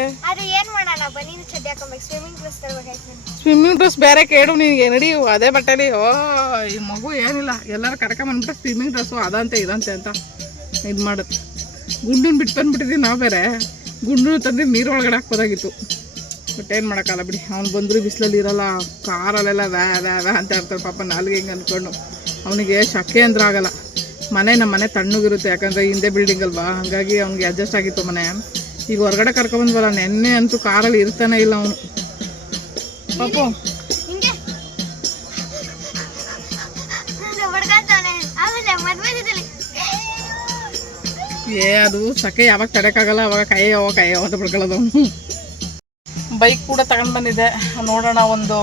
ಸ್ವಿಮ್ಮಿಂಗ್ ಡ್ರೆಸ್ ಬೇರೆ ಕೇಳು ನಿನಗೆ, ನಡಿ ಅದೇ ಬಟ್ಟೆಲಿ. ಈ ಮಗು ಏನಿಲ್ಲ, ಎಲ್ಲರೂ ಕರ್ಕೊಂಬಂದ್ಬಿಟ್ಟು ಸ್ವಿಮ್ಮಿಂಗ್ ಡ್ರೆಸ್ಸು ಅದಂತೆ ಇದಂತೆ ಅಂತ ಇದು ಮಾಡುತ್ತೆ. ಗುಂಡನ್ನ ಬಿಟ್ಟು ಬಂದ್ಬಿಟ್ಟಿದ್ದೀವಿ ನಾವು. ಬೇರೆ ಗುಂಡು ತಂದು ನೀರೊಳಗಡೆ ಹಾಕ್ಬೋದಾಗಿತ್ತು, ಬಟ್ ಏನು ಮಾಡೋಕ್ಕಲ್ಲ ಬಿಡಿ. ಅವ್ನು ಬಂದರೂ ಬಿಸಿಲಲ್ಲಿ ಇರೋಲ್ಲ, ಕಾರಲ್ಲೆಲ್ಲ ವ್ಯಾ ವ್ಯಾ ವ್ಯಾ ಅಂತ ಇರ್ತಾರೆ ಪಾಪ, ನಾಲ್ಗೆ ಹಿಂಗೆ ಅಂದ್ಕೊಂಡು. ಅವನಿಗೆ ಶಕೆ ಅಂದ್ರೆ ಆಗಲ್ಲ. ನಮ್ಮ ಮನೆ ತಣ್ಣಗಿರುತ್ತೆ, ಯಾಕಂದರೆ ಹಿಂದೆ ಬಿಲ್ಡಿಂಗ್ ಅಲ್ವಾ, ಹಾಗಾಗಿ ಅವ್ನಿಗೆ ಅಡ್ಜಸ್ಟ್ ಆಗಿತ್ತು ಮನೆ. ಈಗ ಹೊರಗಡೆ ಕರ್ಕೊಬಂದ್ವಲ್ಲ, ನೆನ್ನೆ ಅಂತೂ ಕಾರಲ್ಲಿ ಇರ್ತಾನೆ ಇಲ್ಲ ಅವನು ಪಾಪು. ಅದು ಸಕೆ ಯಾವಾಗ ತಡೆಯೋಕ್ಕಾಗಲ್ಲ, ಅವಾಗ ಕಾಯೋ ಅಂತ ಬಿಡ್ಕೊಳ್ಳೋದು. ಬೈಕ್ ಕೂಡ ತಗೊಂಡು ಬಂದಿದ್ದೆ, ನೋಡೋಣ ಒಂದು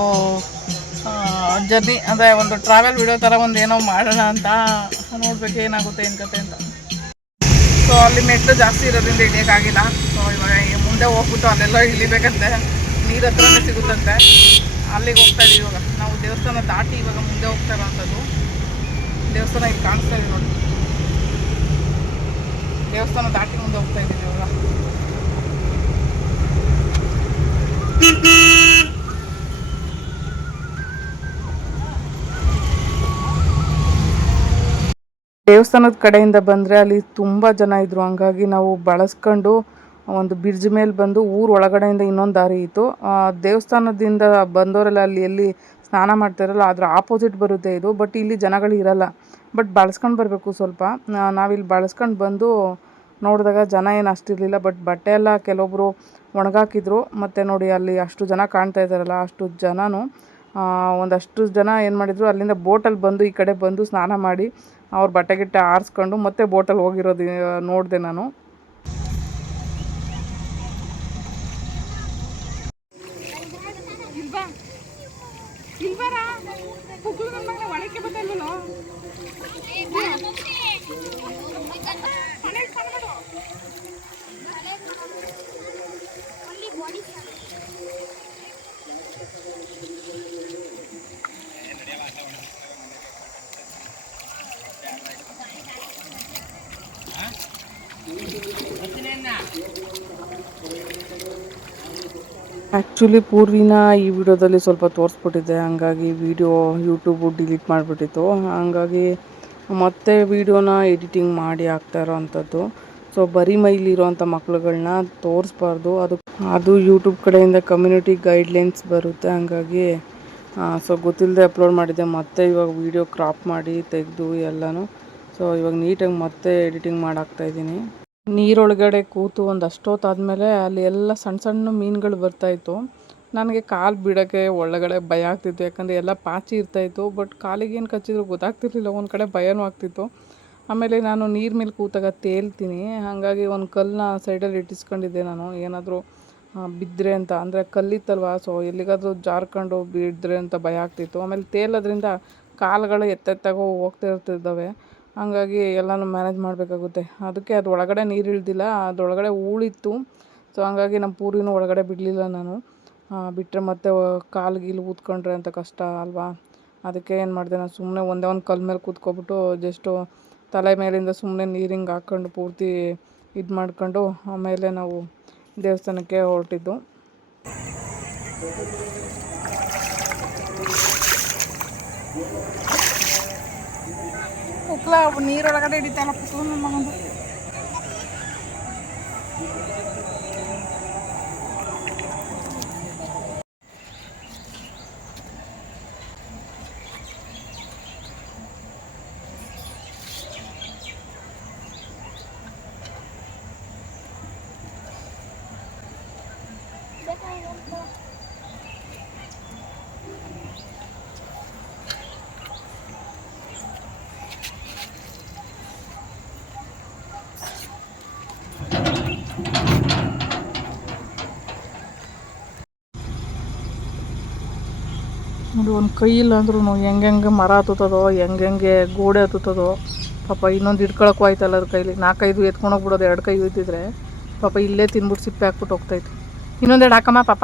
ಜರ್ನಿ ಅಂದರೆ ಒಂದು ಟ್ರಾವೆಲ್ ವಿಡಿಯೋ ಥರ ಒಂದು ಏನೋ ಮಾಡೋಣ ಅಂತ. ನೋಡ್ಬೇಕು ಏನಾಗುತ್ತೆ ಏನು ಕತೆ ಅಂತ. ಸೊ ಅಲ್ಲಿ ಮೆಟ್ಲು ಜಾಸ್ತಿ ಇರೋದ್ರಿಂದ ಇಳಿಯೋಕ್ಕಾಗಿಲ್ಲ. ಸೊ ಇವಾಗ ಮುಂದೆ ಹೋಗ್ಬಿಟ್ಟು ಅಲ್ಲೆಲ್ಲ ಇಳಿಬೇಕಂತೆ, ನೀರು ಹತ್ರನೇ ಸಿಗುತ್ತಂತೆ. ಅಲ್ಲಿಗೆ ಹೋಗ್ತಾ ಇದೀವಿ ಇವಾಗ. ನಾವು ದೇವಸ್ಥಾನ ದಾಟಿ ಇವಾಗ ಮುಂದೆ ಹೋಗ್ತಾ ಇರೋವಂಥದ್ದು. ದೇವಸ್ಥಾನ ಇಲ್ಲಿ ಕಾಣಿಸ್ತಾ ಇದೆ ನೋಡಿ, ದೇವಸ್ಥಾನ ದಾಟಿ ಮುಂದೆ ಹೋಗ್ತಾ ಇದ್ದೀವಿ ಇವಾಗ. ದೇವಸ್ಥಾನದ ಕಡೆಯಿಂದ ಬಂದರೆ ಅಲ್ಲಿ ತುಂಬ ಜನ ಇದ್ದರು, ಹಂಗಾಗಿ ನಾವು ಬಳಸ್ಕೊಂಡು ಒಂದು ಬ್ರಿಡ್ಜ್ ಮೇಲೆ ಬಂದು ಊರು ಒಳಗಡೆಯಿಂದ ಇನ್ನೊಂದು ದಾರಿ ಇತ್ತು. ದೇವಸ್ಥಾನದಿಂದ ಬಂದವರೆಲ್ಲ ಅಲ್ಲಿ ಎಲ್ಲಿ ಸ್ನಾನ ಮಾಡ್ತಾರಲ್ಲ ಅದ್ರ ಆಪೋಸಿಟ್ ಬರುತ್ತೆ ಇದು. ಬಟ್ ಇಲ್ಲಿ ಜನಗಳು ಇರಲ್ಲ, ಬಟ್ ಬಳಸ್ಕೊಂಡು ಬರಬೇಕು ಸ್ವಲ್ಪ. ನಾವಿಲ್ಲಿ ಬಳಸ್ಕೊಂಡು ಬಂದು ನೋಡಿದಾಗ ಜನ ಏನು ಅಷ್ಟಿರಲಿಲ್ಲ, ಬಟ್ ಬಟ್ಟೆ ಎಲ್ಲ ಕೆಲವೊಬ್ಬರು ಒಣಗಾಕಿದ್ರು. ಮತ್ತು ನೋಡಿ ಅಲ್ಲಿ ಅಷ್ಟು ಜನ ಕಾಣ್ತಾ ಇದ್ದಾರಲ್ಲ, ಅಷ್ಟು ಜನನು ಒಂದಷ್ಟು ಜನ ಏನು ಮಾಡಿದರು, ಅಲ್ಲಿಂದ ಬೋಟಲ್ಲಿ ಬಂದು ಈ ಕಡೆ ಬಂದು ಸ್ನಾನ ಮಾಡಿ ಅವ್ರ ಬಟ್ಟೆ ಗಿಟ್ಟೆ ಆರಿಸ್ಕೊಂಡು ಮತ್ತೆ ಬೋಟಲ್ಲಿ ಹೋಗಿರೋದು ನೋಡಿದೆ ನಾನು. ಆ್ಯಕ್ಚುಲಿ ಪೂರ್ವಿನ ಈ ವಿಡಿಯೋದಲ್ಲಿ ಸ್ವಲ್ಪ ತೋರಿಸ್ಬಿಟ್ಟಿದ್ದೆ, ಹಂಗಾಗಿ ವಿಡಿಯೋ ಯೂಟ್ಯೂಬು ಡಿಲೀಟ್ ಮಾಡಿಬಿಟ್ಟಿತ್ತು. ಹಂಗಾಗಿ ಮತ್ತೆ ವಿಡಿಯೋನ ಎಡಿಟಿಂಗ್ ಮಾಡಿ ಹಾಕ್ತಾ ಇರೋ ಅಂಥದ್ದು. ಸೊ ಬರೀ ಮೈಲಿರೋವಂಥ ಮಕ್ಳುಗಳನ್ನ ತೋರಿಸ್ಬಾರ್ದು, ಅದು ಯೂಟ್ಯೂಬ್ ಕಡೆಯಿಂದ ಕಮ್ಯುನಿಟಿ ಗೈಡ್ಲೈನ್ಸ್ ಬರುತ್ತೆ. ಹಂಗಾಗಿ ಸೊ ಗೊತ್ತಿಲ್ಲದೆ ಅಪ್ಲೋಡ್ ಮಾಡಿದ್ದೆ. ಮತ್ತೆ ಇವಾಗ ವಿಡಿಯೋ ಕ್ರಾಪ್ ಮಾಡಿ ತೆಗೆದು ಎಲ್ಲನೂ ಸೊ ಇವಾಗ ನೀಟಾಗಿ ಮತ್ತೆ ಎಡಿಟಿಂಗ್ ಮಾಡಾಕ್ತಾಯಿದ್ದೀನಿ. ನೀರೊಳಗಡೆ ಕೂತು ಒಂದು ಅಷ್ಟೊತ್ತಾದಮೇಲೆ ಅಲ್ಲಿ ಎಲ್ಲ ಸಣ್ಣ ಸಣ್ಣ ಮೀನುಗಳು ಬರ್ತಾಯಿತ್ತು. ನನಗೆ ಕಾಲು ಬಿಡೋಕ್ಕೆ ಒಳಗಡೆ ಭಯ ಆಗ್ತಿತ್ತು, ಯಾಕಂದರೆ ಎಲ್ಲ ಪಾಚಿ ಇರ್ತಾಯಿತ್ತು. ಬಟ್ ಕಾಲಿಗೆ ಏನು ಕಚ್ಚಿದ್ರು ಗೊತ್ತಾಗ್ತಿರ್ಲಿಲ್ಲ, ಒಂದು ಕಡೆ ಭಯನೂ ಆಗ್ತಿತ್ತು. ಆಮೇಲೆ ನಾನು ನೀರು ಮೇಲೆ ಕೂತಾಗ ತೇಲ್ತೀನಿ, ಹಾಗಾಗಿ ಒಂದು ಕಲ್ಲನ್ನ ಸೈಡಲ್ಲಿ ಇಟ್ಟಿಸ್ಕೊಂಡಿದ್ದೆ ನಾನು, ಏನಾದರೂ ಬಿದ್ದರೆ ಅಂತ. ಅಂದರೆ ಕಲ್ಲಿತ್ತಲ್ವ, ಸೊ ಎಲ್ಲಿಗಾದರೂ ಜಾರ್ಕೊಂಡು ಬಿದ್ದರೆ ಅಂತ ಭಯ ಆಗ್ತಿತ್ತು. ಆಮೇಲೆ ತೇಲೋದ್ರಿಂದ ಕಾಲುಗಳು ಎತ್ತೆತ್ತಾಗೋ ಹೋಗ್ತಾ ಇರ್ತಿದ್ದಾವೆ, ಹಾಗಾಗಿ ಎಲ್ಲನೂ ಮ್ಯಾನೇಜ್ ಮಾಡಬೇಕಾಗುತ್ತೆ. ಅದಕ್ಕೆ ಅದು ಒಳಗಡೆ ನೀರು ಇಳ್ದಿಲ್ಲ, ಅದರೊಳಗಡೆ ಹೂಳಿತ್ತು. ಸೊ ಹಂಗಾಗಿ ನಮ್ಮ ಪೂರಿನೂ ಒಳಗಡೆ ಬಿಡಲಿಲ್ಲ ನಾನು. ಬಿಟ್ಟರೆ ಮತ್ತೆ ಕಾಲು ಗೀಲು ಊದ್ಕೊಂಡ್ರೆ ಅಂತ ಕಷ್ಟ ಅಲ್ವಾ. ಅದಕ್ಕೆ ಏನು ಮಾಡಿದೆ, ನಾನು ಸುಮ್ಮನೆ ಒಂದೇ ಒಂದು ಕಲ್ಲು ಮೇಲೆ ಕೂತ್ಕೊಬಿಟ್ಟು ಜಸ್ಟು ತಲೆ ಮೇಲಿಂದ ಸುಮ್ಮನೆ ನೀರಿಂಗೆ ಹಾಕ್ಕೊಂಡು ಪೂರ್ತಿ ಇದು ಮಾಡ್ಕೊಂಡು ಆಮೇಲೆ ನಾವು ದೇವಸ್ಥಾನಕ್ಕೆ ಹೊರಟಿದ್ದು. ಉಕ್ಲ ನೀರೊಳಗಡೆ ಹಿಡಿತಾನ ಪುಕ್ಲು ನನ್ನ ಮಗಂದು. ನೋಡಿ ಒಂದು ಕೈ ಇಲ್ಲ ಅಂದ್ರೂ ಹೆಂಗೆ ಮರ ಹತ್ತುತ್ತದೋ, ಹೆಂಗೆ ಗೋಡೆ ಹತ್ತುತ್ತದೋ. ಪಾಪ ಇನ್ನೊಂದು ಹಿಡ್ಕೊಳಕ್ಕೂ ಆಯ್ತಲ್ಲ ಅದ್ರ ಕೈಲಿ. 4-5 ಎತ್ಕೊಂಡೋಗ್ಬಿಡೋದು, 2 ಕೈ ಹೋಯ್ತಿದ್ರೆ ಪಾಪ ಇಲ್ಲೇ ತಿನ್ಬಿಟ್ಟು ಸಿಪ್ಪೆ ಹಾಕ್ಬಿಟ್ಟು ಹೋಗ್ತಾಯಿತ್ತು. ಇನ್ನೊಂದೆರಡು ಹಾಕಮ್ಮ ಪಾಪ,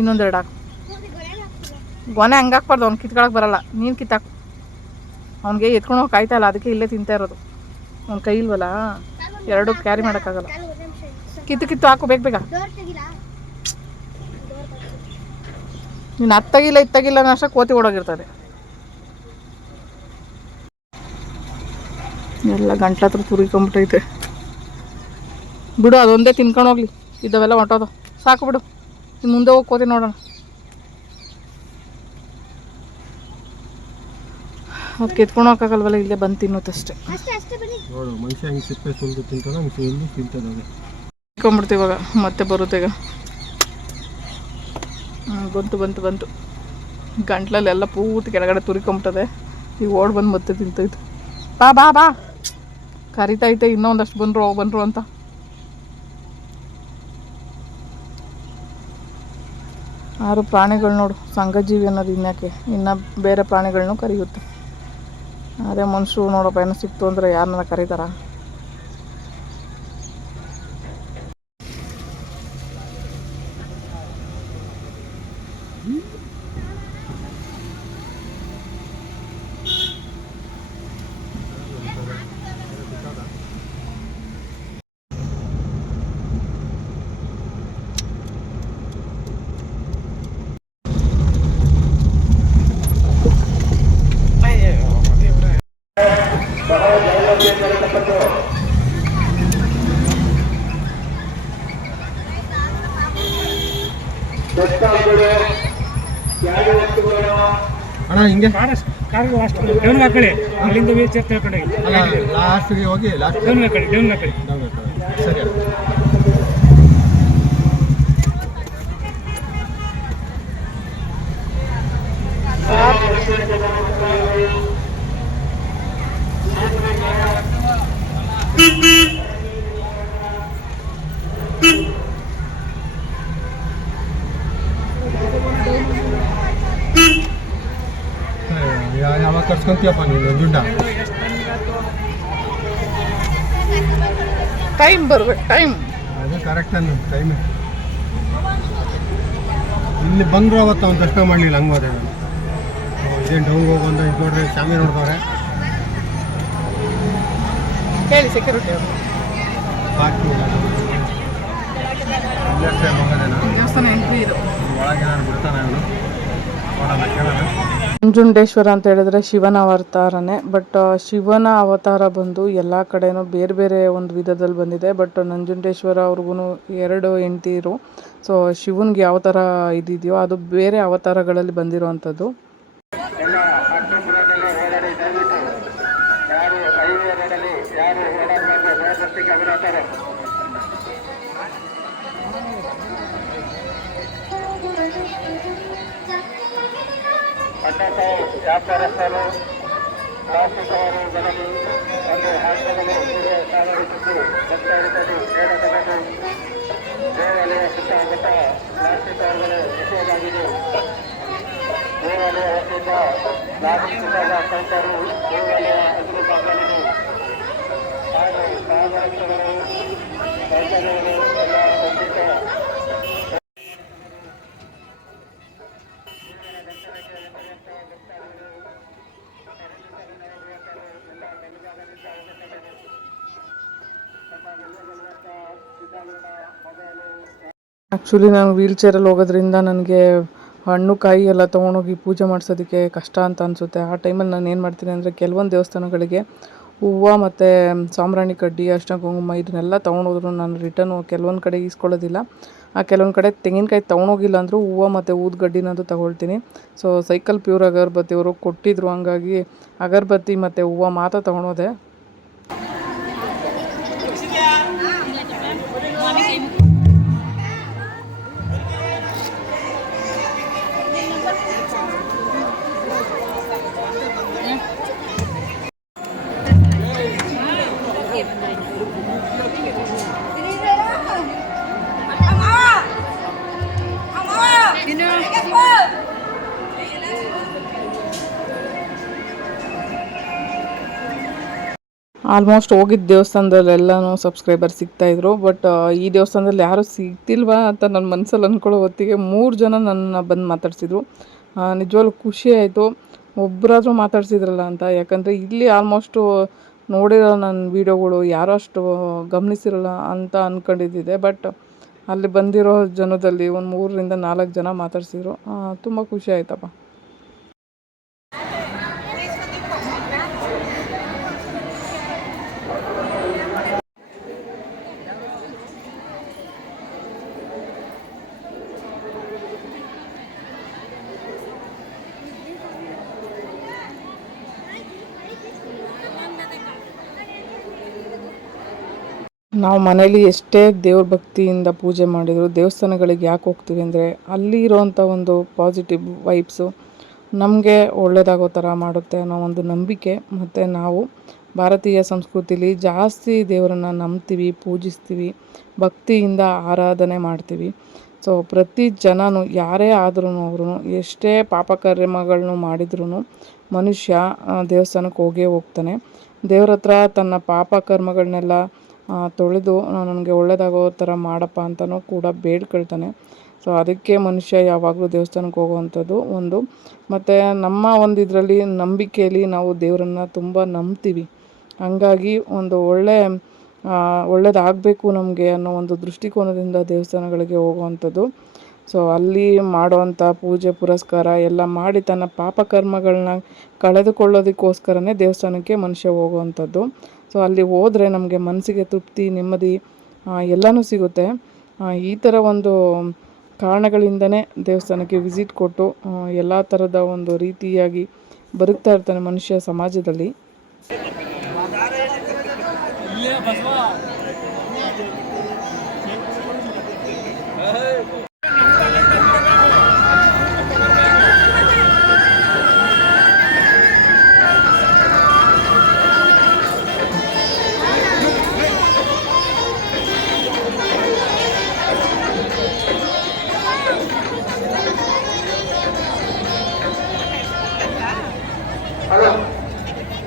ಇನ್ನೊಂದೆರಡು ಹಾಕು. ಗೊನೆ ಹಂಗೆ ಹಾಕ್ಬಾರ್ದು, ಅವ್ನು ಕಿತ್ಕೊಳಕ್ಕೆ ಬರಲ್ಲ, ನೀನು ಕಿತ್ತಾಕು. ಅವ್ನಿಗೆ ಎತ್ಕೊಂಡು ಹೋಗಿ ಆಯ್ತಲ್ಲ, ಅದಕ್ಕೆ ಇಲ್ಲೇ ತಿಂತಾ ಇರೋದು. ಅವ್ನ ಕೈ ಇಲ್ವಲ್ಲ, 2 ಕ್ಯಾರಿ ಮಾಡೋಕ್ಕಾಗಲ್ಲ. ಕಿತ್ತು ಹಾಕು ಬೇಗ. ನೀನು ಇತ್ತಾಗಿಲ್ಲ ಅನ್ನೋ ಕೋತಿ ಓಡೋಗಿರ್ತದೆ. ಎಲ್ಲ ಗಂಟ್ಲ ಹತ್ರ ತುರಿಕೊಂಬಿಟ್ಟೈತೆ. ಬಿಡು, ಅದೊಂದೇ ತಿನ್ಕೊಂಡು ಹೋಗ್ಲಿ, ಇದ್ದಾವೆಲ್ಲ ಹೊಂಟೋದು ಸಾಕು ಬಿಡು. ಇನ್ನು ಮುಂದೆ ಹೋಗಿ ಕೋತಿ ನೋಡೋಣ. ಅದಕ್ಕೆ ಎತ್ಕೊಂಡು ಹೋಗೋಕ್ಕಾಗಲ್ವಲ್ಲ, ಇಲ್ಲೇ ಬಂದು ತಿನ್ನೋದಷ್ಟೇ. ತಿನ್ಕೊಂಬಿಡ್ತೀವಿ ಇವಾಗ, ಮತ್ತೆ ಬರುತ್ತೆ ಈಗ. ಬಂತು ಗಂಟ್ಲಲ್ಲೆಲ್ಲ ಪೂರ್ತಿ ಕೆಳಗಡೆ ತುರಿಕೊಂಬಿಟ್ಟದೆ. ಈಗ ಓಡ್ ಬಂದು ಮತ್ತೆ ತಿಂತೈತೆ. ಬಾ ಕರಿತೈತೆ, ಇನ್ನೂ ಒಂದಷ್ಟು ಬಂದರು ಅಂತ. ಆರು ಪ್ರಾಣಿಗಳು ನೋಡು, ಸಂಘಜೀವಿ ಅನ್ನೋದು ಇನ್ಯಾಕೆ, ಇನ್ನು ಬೇರೆ ಪ್ರಾಣಿಗಳನ್ನೂ ಕರೆಯುತ್ತೆ. ಅದೇ ಮನುಷ್ಯರು ನೋಡಪ್ಪ, ಏನೋ ಸಿಕ್ತು ಅಂದರೆ ಯಾರನ್ನ ಕರೀತಾರ? ಬಹಳ ಜಾಗ್ರತೆಯಿಂದ ಇರತಕ್ಕಂಥ ಬೆಟ್ಟಗಳು ಯಾರು ವಸ್ತುಗಳು ಅಣ್ಣ ಹಿಂಗೆ ಕಾರ್ ಲಾಸ್ಟ್ ಡೌನ್ ಹಾಕೊಳ್ಳಿ ಅಲ್ಲಿಂದ ವೀಲ್ ಚೇರ್ ತಿಳ್ಕೊಂಡೋಗಿ ಅಲ್ಲ ಲಾಸ್ಟ್ಗೆ ಹೋಗಿ ಲಾಸ್ಟ್ ಡೌನ್ ಹಾಕೊಳ್ಳಿ ಡೌನ್ ಹಾಕೊಳ್ಳಿ ಸರಿ ಯಾವಾಗ ಕರ್ಸ್ಕೊಂತೀಯಪ್ಪ ನೀನು ದುಡ್ಡ ಟೈಮ್ ಬರ್ಬೇಕು ಟೈಮ್. ಅದು ಕರೆಕ್ಟ್ ಅನ್ನು ಟೈಮ್ ಇಲ್ಲಿ ಬಂದರು ಅವತ್ತು ಅವ್ನು ದರ್ಶನ ಮಾಡಲಿಲ್ಲ ಹಂಗೆ ಹೋದೆ ನಾನು ಇದೇನು ಡೌನ್ಗೆ ಹೋಗೋದು ಇದು ನೋಡ್ರಿ ಸ್ವಾಮಿ ನೋಡ್ದವ್ರೆ ಹೇಳಿ ಸೆಕ್ಯೂರಿಟಿ ಅವರು ಬಾಕಿ ದೇವಸ್ಥಾನ ಎಂಟ್ರಿ ಇದು. ಒಳಗೆ ನಾನು ಬಿಡ್ತಾನೆ ಅವನು ನೋಡೋಣ ಕೇಳೋಣ. ನಂಜುಂಡೇಶ್ವರ ಅಂತ ಹೇಳಿದ್ರೆ ಶಿವನ ಅವತಾರನೇ. ಬಟ್ ಶಿವನ ಅವತಾರ ಬಂದು ಎಲ್ಲ ಕಡೆನೂ ಬೇರೆ ಬೇರೆ ಒಂದು ವಿಧದಲ್ಲಿ ಬಂದಿದೆ. ಬಟ್ ನಂಜುಂಡೇಶ್ವರ ಅವ್ರಿಗೂ 2 ಹೆಂಡ್ತಿರು. ಸೊ ಶಿವನ್ಗೆ ಯಾವ ಥರ ಇದಿದೆಯೋ ಅದು ಬೇರೆ ಅವತಾರಗಳಲ್ಲಿ ಬಂದಿರೋವಂಥದ್ದು. ಎಲ್ಲ ಅಕ್ಟೋಬರ್ ಓಡಾಡಿ ದಯವಿಟ್ಟು ಯಾರು ಹೈವೇ ರೋಡಲ್ಲಿ ಯಾರು ಓಡಾಡಬೇಕು ರೋಡ್ ಗಮನಿಸ್ತಾರೆ. ಅಡ್ಡಸಾವು ವ್ಯಾಪಾರಸ್ಥರು ಟ್ರಾಫಿಕ್ ಅವರು ಜನರು ಒಂದು ಹಾಸ್ಪಿಟಲ್ ಸಾಗರಿಸಿದ್ದು ಭಕ್ತಾದಿಗಳು ಬೇಡದವರು ದೇವಾಲಯ ಸುತ್ತಮುತ್ತ ಪ್ಲಾಸ್ಟಿಕ್ ಅವರುಗಳು ನಿಷೇಧಾಗಿದೆ. ದೇವಾಲಯ ವತಿಯಿಂದ ನಾಗರಿಕರಾದ ಕೌಂಟರು ದೇವಾಲಯ ಎದುರು ಭಾಗದಲ್ಲಿ ಹಾಗೂ ಸಾಗರಸ್ಥರು ಕೌಂಟರ್ಗಳು ಎಲ್ಲ ಖಂಡಿತ ಆ್ಯಕ್ಚುಲಿ ನಾನು ವೀಲ್ ಚೇರಲ್ಲಿ ಹೋಗೋದ್ರಿಂದ ನನಗೆ ಹಣ್ಣು ಕಾಯಿ ಎಲ್ಲ ತೊಗೊಂಡೋಗಿ ಪೂಜೆ ಮಾಡಿಸೋದಕ್ಕೆ ಕಷ್ಟ ಅಂತ ಅನಿಸುತ್ತೆ. ಆ ಟೈಮಲ್ಲಿ ನಾನು ಏನು ಮಾಡ್ತೀನಿ ಅಂದರೆ ಕೆಲವೊಂದು ದೇವಸ್ಥಾನಗಳಿಗೆ ಹೂವು ಮತ್ತು ಸಾಂಬ್ರಾಣಿ ಕಡ್ಡಿ ಅರಿಶಿನ ಕುಂಕುಮ ಇದನ್ನೆಲ್ಲ ತೊಗೊಂಡೋದ್ರು ನಾನು ರಿಟರ್ನು ಕೆಲವೊಂದು ಕಡೆ ಈಸ್ಕೊಳ್ಳೋದಿಲ್ಲ. ಕೆಲವೊಂದು ಕಡೆ ತೆಂಗಿನಕಾಯಿ ತೊಗೊಂಡೋಗಿಲ್ಲ ಅಂದರೂ ಹೂವು ಮತ್ತು ಊದುಗಡ್ಡಿನದು ತಗೊಳ್ತೀನಿ. ಸೊ ಸೈಕಲ್ ಪ್ಯೂರ್ ಅಗರಬತ್ತಿ ಅವರು ಕೊಟ್ಟಿದ್ರು, ಹಂಗಾಗಿ ಅಗರಬತ್ತಿ ಮತ್ತು ಹೂವು ಮಾತ್ರ ತೊಗೊಳೋದೆ. ಆಲ್ಮೋಸ್ಟ್ ಹೋಗಿದ್ದ ದೇವಸ್ಥಾನದಲ್ಲೆಲ್ಲನೂ ಸಬ್ಸ್ಕ್ರೈಬರ್ ಸಿಗ್ತಾಯಿದ್ರು. ಬಟ್ ಈ ದೇವಸ್ಥಾನದಲ್ಲಿ ಯಾರೂ ಸಿಗ್ತಿಲ್ವಾ ಅಂತ ನನ್ನ ಮನಸ್ಸಲ್ಲಿ ಅಂದ್ಕೊಳ್ಳೋ ಹೊತ್ತಿಗೆ 3 ಜನ ನನ್ನ ಬಂದು ಮಾತಾಡ್ಸಿದ್ರು. ನಿಜವಾಗ್ಲೂ ಖುಷಿ ಆಯಿತು, ಒಬ್ಬರಾದರೂ ಮಾತಾಡ್ಸಿದ್ರಲ್ಲ ಅಂತ. ಯಾಕಂದರೆ ಇಲ್ಲಿ ಆಲ್ಮೋಸ್ಟು ನೋಡಿರೋ ನನ್ನ ವೀಡಿಯೋಗಳು ಯಾರೂ ಅಷ್ಟು ಗಮನಿಸಿರಲ್ಲ ಅಂತ ಅಂದ್ಕೊಂಡಿದ್ದಿದೆ. ಬಟ್ ಅಲ್ಲಿ ಬಂದಿರೋ ಜನದಲ್ಲಿ ಒಂದು 3 ರಿಂದ 4 ಜನ ಮಾತಾಡ್ಸಿದ್ರು. ತುಂಬ ಖುಷಿ ಆಯ್ತಪ್ಪ. ನಾವು ಮನೇಲಿ ಎಷ್ಟೇ ದೇವ್ರ ಭಕ್ತಿಯಿಂದ ಪೂಜೆ ಮಾಡಿದ್ರು ದೇವಸ್ಥಾನಗಳಿಗೆ ಯಾಕೆ ಹೋಗ್ತೀವಿ ಅಂದರೆ ಅಲ್ಲಿ ಇರೋವಂಥ ಒಂದು ಪಾಸಿಟಿವ್ ವೈಬ್ಸು ನಮಗೆ ಒಳ್ಳೆಯದಾಗೋ ಥರ ಮಾಡುತ್ತೆ ಅನ್ನೋ ಒಂದು ನಂಬಿಕೆ. ಮತ್ತು ನಾವು ಭಾರತೀಯ ಸಂಸ್ಕೃತಿಲಿ ಜಾಸ್ತಿ ದೇವರನ್ನು ನಂಬ್ತೀವಿ, ಪೂಜಿಸ್ತೀವಿ, ಭಕ್ತಿಯಿಂದ ಆರಾಧನೆ ಮಾಡ್ತೀವಿ. ಸೊ ಪ್ರತಿ ಜನನೂ ಯಾರೇ ಆದ್ರೂ ಅವರು ಎಷ್ಟೇ ಪಾಪಕರ್ಮಗಳನ್ನು ಮಾಡಿದ್ರೂ ಮನುಷ್ಯ ದೇವಸ್ಥಾನಕ್ಕೆ ಹೋಗೇ ಹೋಗ್ತಾನೆ. ದೇವ್ರ ಹತ್ರ ತನ್ನ ಪಾಪಕರ್ಮಗಳನ್ನೆಲ್ಲ ತೊಳೆದು ನನಗೆ ಒಳ್ಳೆಯದಾಗೋ ಥರ ಮಾಡಪ್ಪ ಅಂತಲೂ ಕೂಡ ಬೇಡ್ಕೊಳ್ತಾನೆ. ಸೊ ಅದಕ್ಕೆ ಮನುಷ್ಯ ಯಾವಾಗಲೂ ದೇವಸ್ಥಾನಕ್ಕೆ ಹೋಗುವಂಥದ್ದು ಒಂದು. ಮತ್ತು ನಮ್ಮ ಒಂದು ಇದರಲ್ಲಿ ನಂಬಿಕೆಯಲ್ಲಿ ನಾವು ದೇವರನ್ನು ತುಂಬ ನಂಬ್ತೀವಿ. ಹಂಗಾಗಿ ಒಂದು ಒಳ್ಳೆಯದಾಗಬೇಕು ನಮಗೆ ಅನ್ನೋ ಒಂದು ದೃಷ್ಟಿಕೋನದಿಂದ ದೇವಸ್ಥಾನಗಳಿಗೆ ಹೋಗುವಂಥದ್ದು. ಸೊ ಅಲ್ಲಿ ಮಾಡೋವಂಥ ಪೂಜೆ ಪುರಸ್ಕಾರ ಎಲ್ಲ ಮಾಡಿ ತನ್ನ ಪಾಪಕರ್ಮಗಳನ್ನ ಕಳೆದುಕೊಳ್ಳೋದಕ್ಕೋಸ್ಕರನೇ ದೇವಸ್ಥಾನಕ್ಕೆ ಮನುಷ್ಯ ಹೋಗುವಂಥದ್ದು. ಸೊ ಅಲ್ಲಿ ಹೋದರೆ ನಮಗೆ ಮನಸ್ಸಿಗೆ ತೃಪ್ತಿ, ನೆಮ್ಮದಿ ಎಲ್ಲನೂ ಸಿಗುತ್ತೆ. ಈ ಥರ ಒಂದು ಕಾರಣಗಳಿಂದನೇ ದೇವಸ್ಥಾನಕ್ಕೆ ವಿಸಿಟ್ ಕೊಟ್ಟು ಎಲ್ಲ ಥರದ ಒಂದು ರೀತಿಯಾಗಿ ಬದುಕ್ತಾ ಇರ್ತಾನೆ ಮನುಷ್ಯ ಸಮಾಜದಲ್ಲಿ.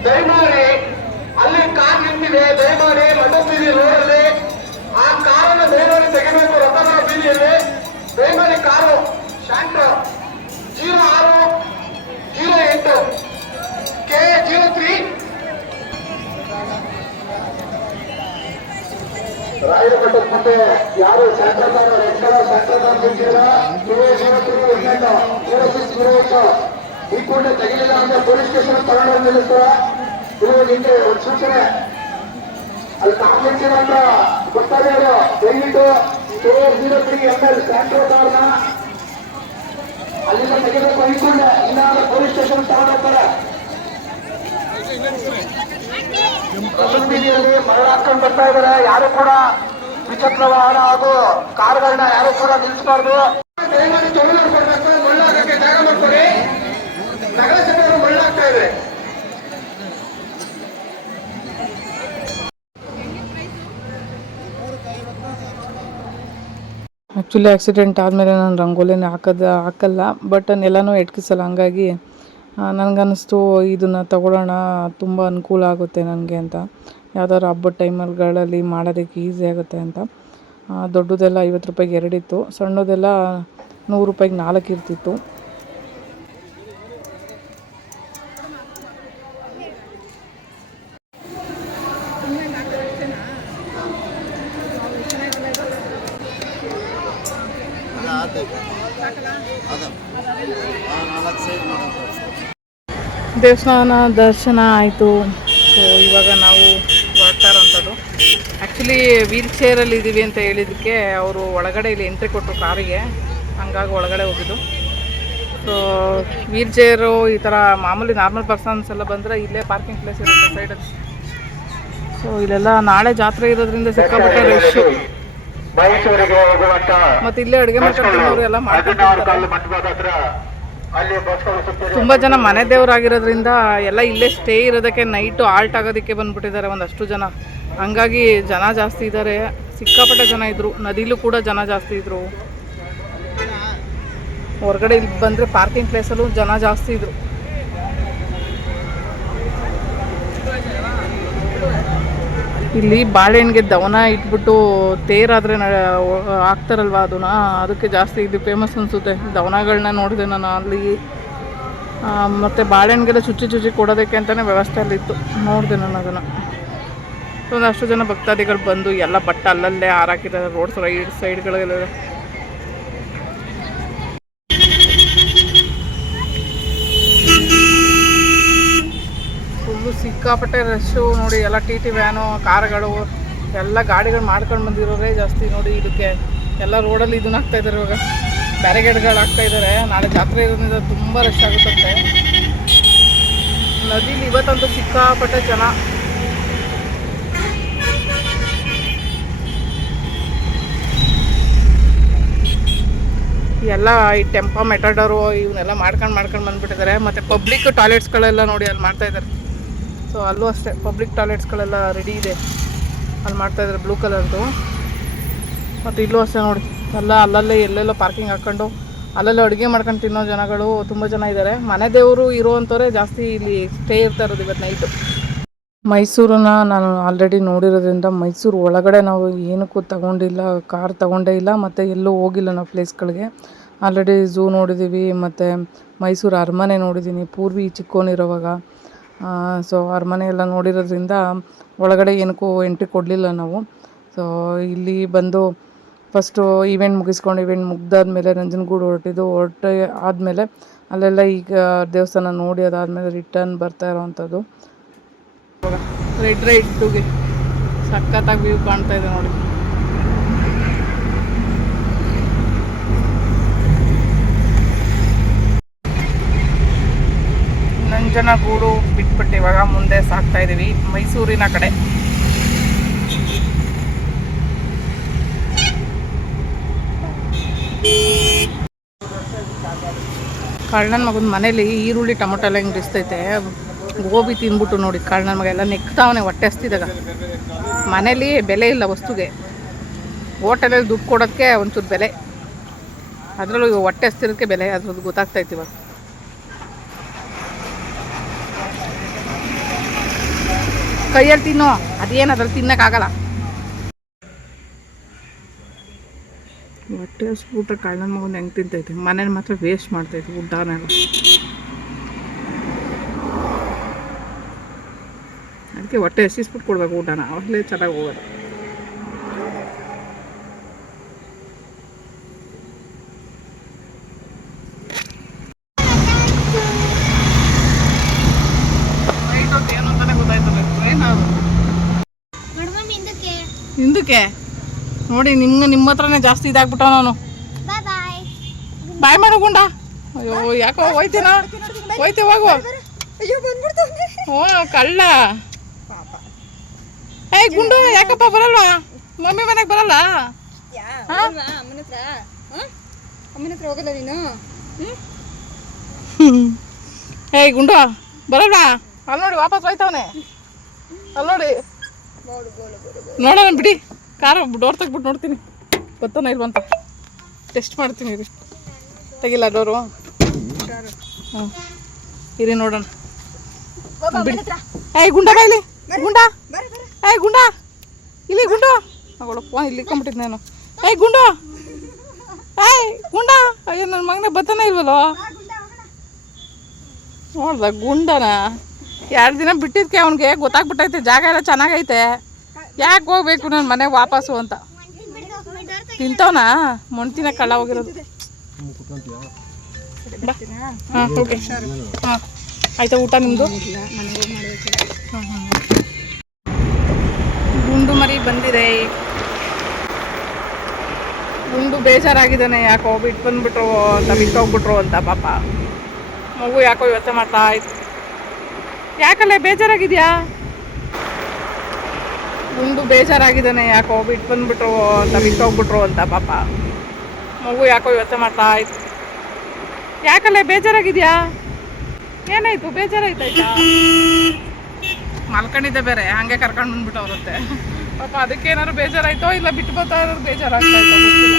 ದಯಮಾಡಿ ಅಲ್ಲಿ ಕಾರ್ ನಿಂತಿದೆ, ದಯಮಾಡಿ ಮಠದ ಬೀದಿ ರೋಡಲ್ಲಿ ಆ ಕಾರನ್ನು ದಯಮಾಡಿ ತೆಗೆಬೇಕು. ರಥಗಳ ಬೀದಿಯಲ್ಲಿ ದಯಮಾಡಿ ಕಾರು ಶಾಂಟ್ 0608 K03 ರಾಯರಘಟ್ಟದ ಮುಂದೆ ಯಾರು ಶಾಂಟ್ರದಾರ ರೆಡ್ ಕಲರ್ ಶಾಂಟ್ರದಾರ ನಿಂತಿಲ್ಲ. 0608 ಈ ಕೂಡಲೇ ತೆಗಿಲಿಲ್ಲ ಅಂದ್ರೆ ಪೊಲೀಸ್ ಸ್ಟೇಷನ್ ತಗೊಂಡು ನಿಲ್ಲಿಸ್ತಾರ. ಇವಾಗ ನಿಂಗೆ ಒಂದು ಸೂಚನೆ, ಅಲ್ಲಿ ನಾವು ನಿಂತಿಲ್ಲ ಅಂತ ಗೊತ್ತಾಗ ದಯವಿಟ್ಟು 0403 ML ಶಾಂಟ್ರದಾರನ ಅಲ್ಲಿಂದ ತೆಗಿಬೇಕು. ಈ ಕೂಡಲೇ ಇಲ್ಲ ಅಂದ್ರೆ ಪೊಲೀಸ್ ಸ್ಟೇಷನ್ ತಗೊಂಡು ಹೋಗ್ತಾರೆ. ಬೀದಿಯಲ್ಲಿ ಮರಳು ಹಾಕೊಂಡು ಬರ್ತಾ ಇದ್ದಾರೆ. ಯಾರು ಕೂಡ ದ್ವಿಚಕ್ರ ವಾಹನ ಹಾಗೂ ಕಾರ್ಗಳನ್ನ ಯಾರು ಕೂಡ ನಿಲ್ಲಿಸಬಾರ್ದು. ದಯಮಾಡಿ ತೊಗೊಂಡು ಬರ್ಬೇಕು. ಮಳ್ಳಾಗಕ್ಕೆ ಜಾಗ ಮಾಡ್ಕೊಳ್ಳಿ. ನಗರಸಭೆಯವರು ಮಳ್ಳಾಗ್ತಾ ಇದೆ. ಆ್ಯಕ್ಚುಲಿ ಆಕ್ಸಿಡೆಂಟ್ ಆದಮೇಲೆ ನಾನು ರಂಗೋಲಿನ ಹಾಕಲ್ಲ, ಬಟ್ ನೆಲನೂ ಎಟ್ಕಿಸಲ್ಲ. ಹಂಗಾಗಿ ನನಗನ್ನಿಸ್ತು ಇದನ್ನು ತಗೊಳ್ಳೋಣ, ತುಂಬ ಅನುಕೂಲ ಆಗುತ್ತೆ ನನಗೆ ಅಂತ. ಯಾವ್ದಾದ್ರು ಹಬ್ಬದ ಟೈಮಲ್ಗಳಲ್ಲಿ ಮಾಡೋದಕ್ಕೆ ಈಸಿ ಆಗುತ್ತೆ ಅಂತ. ದೊಡ್ಡದೆಲ್ಲ 50 ರೂಪಾಯಿಗೆ 2 ಇತ್ತು, ಸಣ್ಣದೆಲ್ಲ 100 ರೂಪಾಯಿಗೆ 4 ಇರ್ತಿತ್ತು. ದೇವಸ್ಥಾನ ದರ್ಶನ ಆಯಿತು. ಸೊ ಇವಾಗ ನಾವು ಹೊರಡ್ತಾ ಇರೋಂಥದ್ದು. ಆ್ಯಕ್ಚುಲಿ ವೀಲ್ ಚೇರಲ್ಲಿ ಇದ್ದೀವಿ ಅಂತ ಹೇಳಿದ್ದಕ್ಕೆ ಅವರು ಒಳಗಡೆ ಇಲ್ಲಿ ಎಂಟ್ರಿ ಕೊಟ್ಟರು ಕಾರಿಗೆ, ಹಂಗಾಗಿ ಒಳಗಡೆ ಹೋಗಿದ್ದು. ಸೊ ವೀಲ್ ಚೇರು ಈ ಥರ ಮಾಮೂಲಿ ನಾರ್ಮಲ್ ಪರ್ಸನ್ಸ್ ಎಲ್ಲ ಬಂದರೆ ಇಲ್ಲೇ ಪಾರ್ಕಿಂಗ್ ಪ್ಲೇಸ್ ಇರುತ್ತೆ ಸೈಡಲ್ಲಿ. ಸೊ ಇಲ್ಲೆಲ್ಲ ನಾಳೆ ಜಾತ್ರೆ ಇರೋದ್ರಿಂದ ಸಿಕ್ಕಾಪಟ್ಟೆ ರಶ್ಶು. ಮತ್ತು ಇಲ್ಲೇ ಅಡುಗೆ ಮಾಡ್ಕೊಂಡು ಎಲ್ಲ ಮಾಡ್ಕೊಂಡಿರ್ತಾರೆ. ತುಂಬ ಜನ ಮನೆ ದೇವರಾಗಿರೋದ್ರಿಂದ ಎಲ್ಲ ಇಲ್ಲೇ ಸ್ಟೇ ಇರೋದಕ್ಕೆ ನೈಟು ಆಲ್ಟ್ ಆಗೋದಕ್ಕೆ ಬಂದುಬಿಟ್ಟಿದ್ದಾರೆ ಒಂದಷ್ಟು ಜನ. ಹಂಗಾಗಿ ಜನ ಜಾಸ್ತಿ ಇದ್ದಾರೆ, ಸಿಕ್ಕಾಪಟ್ಟೆ ಜನ ಇದ್ದರು. ನದಿಲೂ ಕೂಡ ಜನ ಜಾಸ್ತಿ ಇದ್ದರು. ಹೊರಗಡೆ ಇಲ್ಲಿ ಬಂದರೆ ಪಾರ್ಕಿಂಗ್ ಪ್ಲೇಸಲ್ಲೂ ಜನ ಜಾಸ್ತಿ ಇದ್ದರು. ಇಲ್ಲಿ ಬಾಳೆಹಣ್ಣಿಗೆ ದವನ ಇಟ್ಬಿಟ್ಟು ತೇರಾದರೆ ಹಾಕ್ತಾರಲ್ವ ಅದನ್ನ, ಅದಕ್ಕೆ ಜಾಸ್ತಿ ಇದು ಫೇಮಸ್ ಅನಿಸುತ್ತೆ. ದವನಗಳನ್ನ ನೋಡಿದೆ ನಾನು ಅಲ್ಲಿ. ಮತ್ತು ಬಾಳೆಹಣ್ಣಿಗೆಲ್ಲ ಚುಚ್ಚಿ ಕೊಡೋದಕ್ಕೆ ಅಂತಲೇ ವ್ಯವಸ್ಥೆ ಅಲ್ಲಿತ್ತು, ನೋಡಿದೆ ನಾನು ಅದನ್ನು. ಒಂದಷ್ಟು ಜನ ಭಕ್ತಾದಿಗಳು ಬಂದು ಎಲ್ಲ ಬಟ್ಟೆ ಅಲ್ಲಲ್ಲೇ ಹಾರಾಕಿದ್ದಾರೆ ರೋಡ್ ಸೈಡ್ಗಳೆಲ್ಲ. ಫುಲ್ಲು ಸಿಕ್ಕಾಪಟ್ಟೆ ರಶ್ಶು ನೋಡಿ. ಎಲ್ಲ ಟಿ ವ್ಯಾನು, ಕಾರುಗಳು, ಎಲ್ಲ ಗಾಡಿಗಳು ಮಾಡ್ಕೊಂಡು ಬಂದಿರೋರೇ ಜಾಸ್ತಿ ನೋಡಿ. ಇದಕ್ಕೆ ಎಲ್ಲ ರೋಡಲ್ಲಿ ಇದನ್ನ ಹಾಕ್ತಾಯಿದ್ದಾರೆ, ಇವಾಗ ಬ್ಯಾರಿಗೇಡ್ಗಳು ಹಾಕ್ತಾಯಿದ್ದಾರೆ. ನಾಳೆ ಜಾತ್ರೆ ಇರೋದ್ರಿಂದ ತುಂಬ ರಶ್ ಆಗುತ್ತಂತೆ. ನದಿಲಿ ಇವತ್ತಂತೂ ಸಿಕ್ಕಾಪಟ್ಟೆ ಜನ. ಎಲ್ಲ ಈ ಟೆಂಪೋ ಮೆಟಡರು ಇವನ್ನೆಲ್ಲ ಮಾಡ್ಕೊಂಡು ಬಂದುಬಿಟ್ಟಿದ್ದಾರೆ. ಮತ್ತು ಪಬ್ಲಿಕ್ ಟಾಯ್ಲೆಟ್ಸ್ಗಳೆಲ್ಲ ನೋಡಿ ಅಲ್ಲಿ ಮಾಡ್ತಾಯಿದ್ದಾರೆ. ಸೊ ಅಲ್ಲೂ ಅಷ್ಟೇ ಪಬ್ಲಿಕ್ ಟಾಯ್ಲೆಟ್ಸ್ಗಳೆಲ್ಲ ರೆಡಿ ಇದೆ, ಅಲ್ಲಿ ಮಾಡ್ತಾಯಿದ್ದಾರೆ ಬ್ಲೂ ಕಲರ್ದು. ಮತ್ತು ಇಲ್ಲೂ ಅಷ್ಟೇ ನೋಡಿ, ಎಲ್ಲ ಅಲ್ಲಲ್ಲೇ ಎಲ್ಲೆಲ್ಲೋ ಪಾರ್ಕಿಂಗ್ ಹಾಕ್ಕೊಂಡು ಅಲ್ಲೆಲ್ಲ ಅಡುಗೆ ಮಾಡ್ಕೊಂಡು ತಿನ್ನೋ ಜನಗಳು ತುಂಬ ಜನ ಇದ್ದಾರೆ. ಮನೆ ದೇವರು ಇರುವಂಥವ್ರೆ ಜಾಸ್ತಿ ಇಲ್ಲಿ ಸ್ಟೇ ಇರ್ತಾ ಇರೋದು ಇವತ್ತು ನೈಟು. ಮೈಸೂರನ್ನ ನಾನು ಆಲ್ರೆಡಿ ನೋಡಿರೋದ್ರಿಂದ ಮೈಸೂರು ಒಳಗಡೆ ನಾವು ಏನಕ್ಕೂ ಕಾರ್ ತೊಗೊಂಡೇ ಇಲ್ಲ, ಮತ್ತು ಎಲ್ಲೂ ಹೋಗಿಲ್ಲ ನಾವು ಪ್ಲೇಸ್ಗಳಿಗೆ. ಆಲ್ರೆಡಿ ಝೂ ನೋಡಿದ್ದೀವಿ, ಮತ್ತು ಮೈಸೂರು ಅರಮನೆ ನೋಡಿದ್ದೀನಿ ಪೂರ್ವಿ ಚಿಕ್ಕೋನಿರೋವಾಗ. ಸೊ ಅರಮನೆ ಎಲ್ಲ ನೋಡಿರೋದ್ರಿಂದ ಒಳಗಡೆ ಏನಕ್ಕೂ ಎಂಟ್ರಿ ಕೊಡಲಿಲ್ಲ ನಾವು. ಸೊ ಇಲ್ಲಿ ಬಂದು ಫಸ್ಟು ಈವೆಂಟ್ ಮುಗ್ದಾದ್ಮೇಲೆ ನಂಜನಗೂಡು ಆದಮೇಲೆ ಅಲ್ಲೆಲ್ಲ ಈಗ ದೇವಸ್ಥಾನ ನೋಡಿ ಅದಾದಮೇಲೆ ರಿಟರ್ನ್ ಬರ್ತಾ ಇರೋವಂಥದ್ದು. ರೆಡ್ ರೈಡ್ಗೆ ಸಖತ್ತಾಗಿ ವ್ಯೂ ಕಾಣ್ತಾ ಇದೆ ನೋಡಿ. ನಂಜನಗೂಡು ಬಿಟ್ಬಿಟ್ಟು ಇವಾಗ ಮುಂದೆ ಸಾಗ್ತಾ ಇದ್ದೀವಿ ಮೈಸೂರಿನ ಕಡೆ. ಕಳ್ಳನ ಮಗನ ಮನೇಲಿ ಈರುಳ್ಳಿ ಟೊಮೊಟೊ ಎಲ್ಲ ಹಿಂಗೆ ಬಿಸ್ತೈತೆ. ಗೋಬಿ ತಿಂದ್ಬಿಟ್ಟು ನೋಡಿ ಕಳ್ಳನ ಮಗ ಎಲ್ಲ ನೆಕ್ತಾವನೆ ಹೊಟ್ಟೆ ಹಸ್ತಿದಾಗ. ಮನೇಲಿ ಬೆಲೆ ಇಲ್ಲ ವಸ್ತುಗೆ, ಹೋಟೆಲಲ್ಲಿ ದುಡ್ಡು ಕೊಡೋಕ್ಕೆ ಒಂಚೂರು ಬೆಲೆ, ಅದರಲ್ಲೂ ಈಗ ಹೊಟ್ಟೆ ಹಸ್ತಿರೋದಕ್ಕೆ ಬೆಲೆ, ಅದ್ರದ್ದು ಗೊತ್ತಾಗ್ತೈತಿ ಇವಾಗ. ಕೈಯಲ್ಲಿ ತಿನ್ನೋ, ಅದೇನು ಅದ್ರಲ್ಲಿ ತಿನ್ನೋಕ್ಕಾಗಲ್ಲ. ಹೊಟ್ಟೆ ಹಸ್ಬಿಟ್ರೆ ಕಳ್ಳನ ಮಗನ ಹೆಂಗೆ ತಿಂತೈತಿ, ಮನೇಲಿ ಮಾತ್ರ ವೇಸ್ಟ್ ಮಾಡ್ತೈತಿ ಊಟನೆಲ್ಲ. ಅದಕ್ಕೆ ಹೊಟ್ಟೆ ಹಸಿಸ್ಬಿಟ್ಟು ಕೊಡ್ಬೇಕು ಊಟನ, ಅವಾಗಲೇ ಚೆನ್ನಾಗಿ ಹೋಗೋದು. ಏನು ಅಂತಾನೆ ಗೊತ್ತಾಯ್ತದೆ ಏನಾದ್ರು ಹಿಂದಕ್ಕೆ ನೋಡಿ. ನಿಮ್ಮ ಹತ್ರನೇ ಜಾಸ್ತಿ ಇದಾಗ್ಬಿಟ್ಟ ನಾನು. ಬಾಯ್ ಮಾಡೋಗುಂಡ. ಅಯ್ಯೋ ಯಾಕೋ ಹೋಯ್ತೀನ, ಹೋಯ್ತಿ ಹೋಗು. ಹ್ಞೂ ಕಳ್ಳ. ಏಯ್ ಗುಂಡು ಯಾಕಪ್ಪ ಬರಲ್ವಾ, ಮಮ್ಮಿ ಮನೆಗೆ ಬರಲ್ಲ? ಏಯ್ ಗುಂಡು ಬರಲ್ವಾ? ಅಲ್ಲಿ ನೋಡಿ ವಾಪಸ್ ಹೋಯ್ತವನೆ, ಅಲ್ಲಿ ನೋಡಿ. ನೋಡೋಣ ಬಿಡಿ, ಕಾರು ಡೋರ್ ತೆಗ್ಬಿಟ್ಟು ನೋಡ್ತೀನಿ ಗೊತ್ತಾನ ಇಲ್ವಂತ, ಟೆಸ್ಟ್ ಮಾಡ್ತೀನಿ. ಇರಿ ತೆಗಿಲ್ಲ ಡೋರು. ಹ್ಞೂ ಇರಿ ನೋಡೋಣ ಬಿಡಿ. ಏಯ್ ಗುಂಡ ಬಾ ಇಲ್ಲಿ, ಗುಂಡ. ಏಯ್ ಗುಂಡ ಇಲ್ಲಿ, ಗುಂಡು ಮಗಳಪ್ಪ ಇಲ್ಲಿ ಕಂಬಿಟ್ಟಿದ್ ನಾನು. ಏಯ್ ಗುಂಡು, ಏಯ್ ಗುಂಡ. ಅಯ್ಯೋ ನನ್ನ ಮಗನೇ ಬತ್ತಾನೆ ಇಲ್ವಲ್ಲೋ. ನೋಡ್ದ ಗುಂಡನ 2 ದಿನ ಬಿಟ್ಟಿದ್ಕೆ ಅವ್ನಿಗೆ ಗೊತ್ತಾಗ್ಬಿಟ್ಟೈತೆ ಜಾಗ ಎಲ್ಲ ಚೆನ್ನಾಗೈತೆ, ಯಾಕೆ ಹೋಗ್ಬೇಕು ನನ್ನ ಮನೆಗೆ ವಾಪಸ್ಸು ಅಂತ. ತಿಂತವನ ಮೊಣ್ತಿನ ಕಳ್ಳ ಹೋಗಿರೋದು. ಹಾಂ ಓಕೆ ಹಾಂ ಆಯ್ತಾ ಊಟ ನಿಮ್ಮದು? ಗುಂಡು ಮರಿ ಬಂದಿದೆ. ಗುಂಡು ಬೇಜಾರಾಗಿದ್ದಾನೆ, ಯಾಕೋ ಬಿಟ್ಟು ಬಂದ್ಬಿಟ್ರು ಅಂತ, ಬಿಟ್ಟೋಗ್ಬಿಟ್ರು ಅಂತ. ಪಾಪ ಮಗು ಯಾಕೋ ಯೋಚನೆ ಮಾಡ್ತಾ ಇತ್ತು. ಯಾಕಲ್ಲ ಬೇಜಾರಾಗಿದ್ಯಾ? ಗುಂಡು ಬೇಜಾರಾಗಿದ್ದಾನೆ, ಯಾಕೋ ಬಿಟ್ಟು ಬಂದ್ಬಿಟ್ರು ಅಂತ, ಬಿಟ್ಟೋಗ್ಬಿಟ್ರು ಅಂತ. ಪಾಪ ಮಗು ಯಾಕೋ ಯೋಚನೆ ಮಾಡ್ತಾ ಇತ್ತು. ಯಾಕಲ್ಲ ಬೇಜಾರಾಗಿದ್ಯಾ? ಏನಾಯ್ತು, ಬೇಜಾರಾಯ್ತಾಯ್ತಾ? ಮಲ್ಕೊಂಡಿದ್ದೆ ಬೇರೆ, ಹಂಗೆ ಕರ್ಕೊಂಡು ಬಂದ್ಬಿಟ್ಟವ್ರಂತೆ ಪಾಪ. ಅದಕ್ಕೇನಾದ್ರು ಬೇಜಾರಾಯ್ತೋ ಇಲ್ಲ ಬಿಟ್ಟು ಬರ್ತಾ ಇರೋದು ಬೇಜಾರಾಗ್ತಾಯ್ತೋ ಗೊತ್ತಿಲ್ಲ.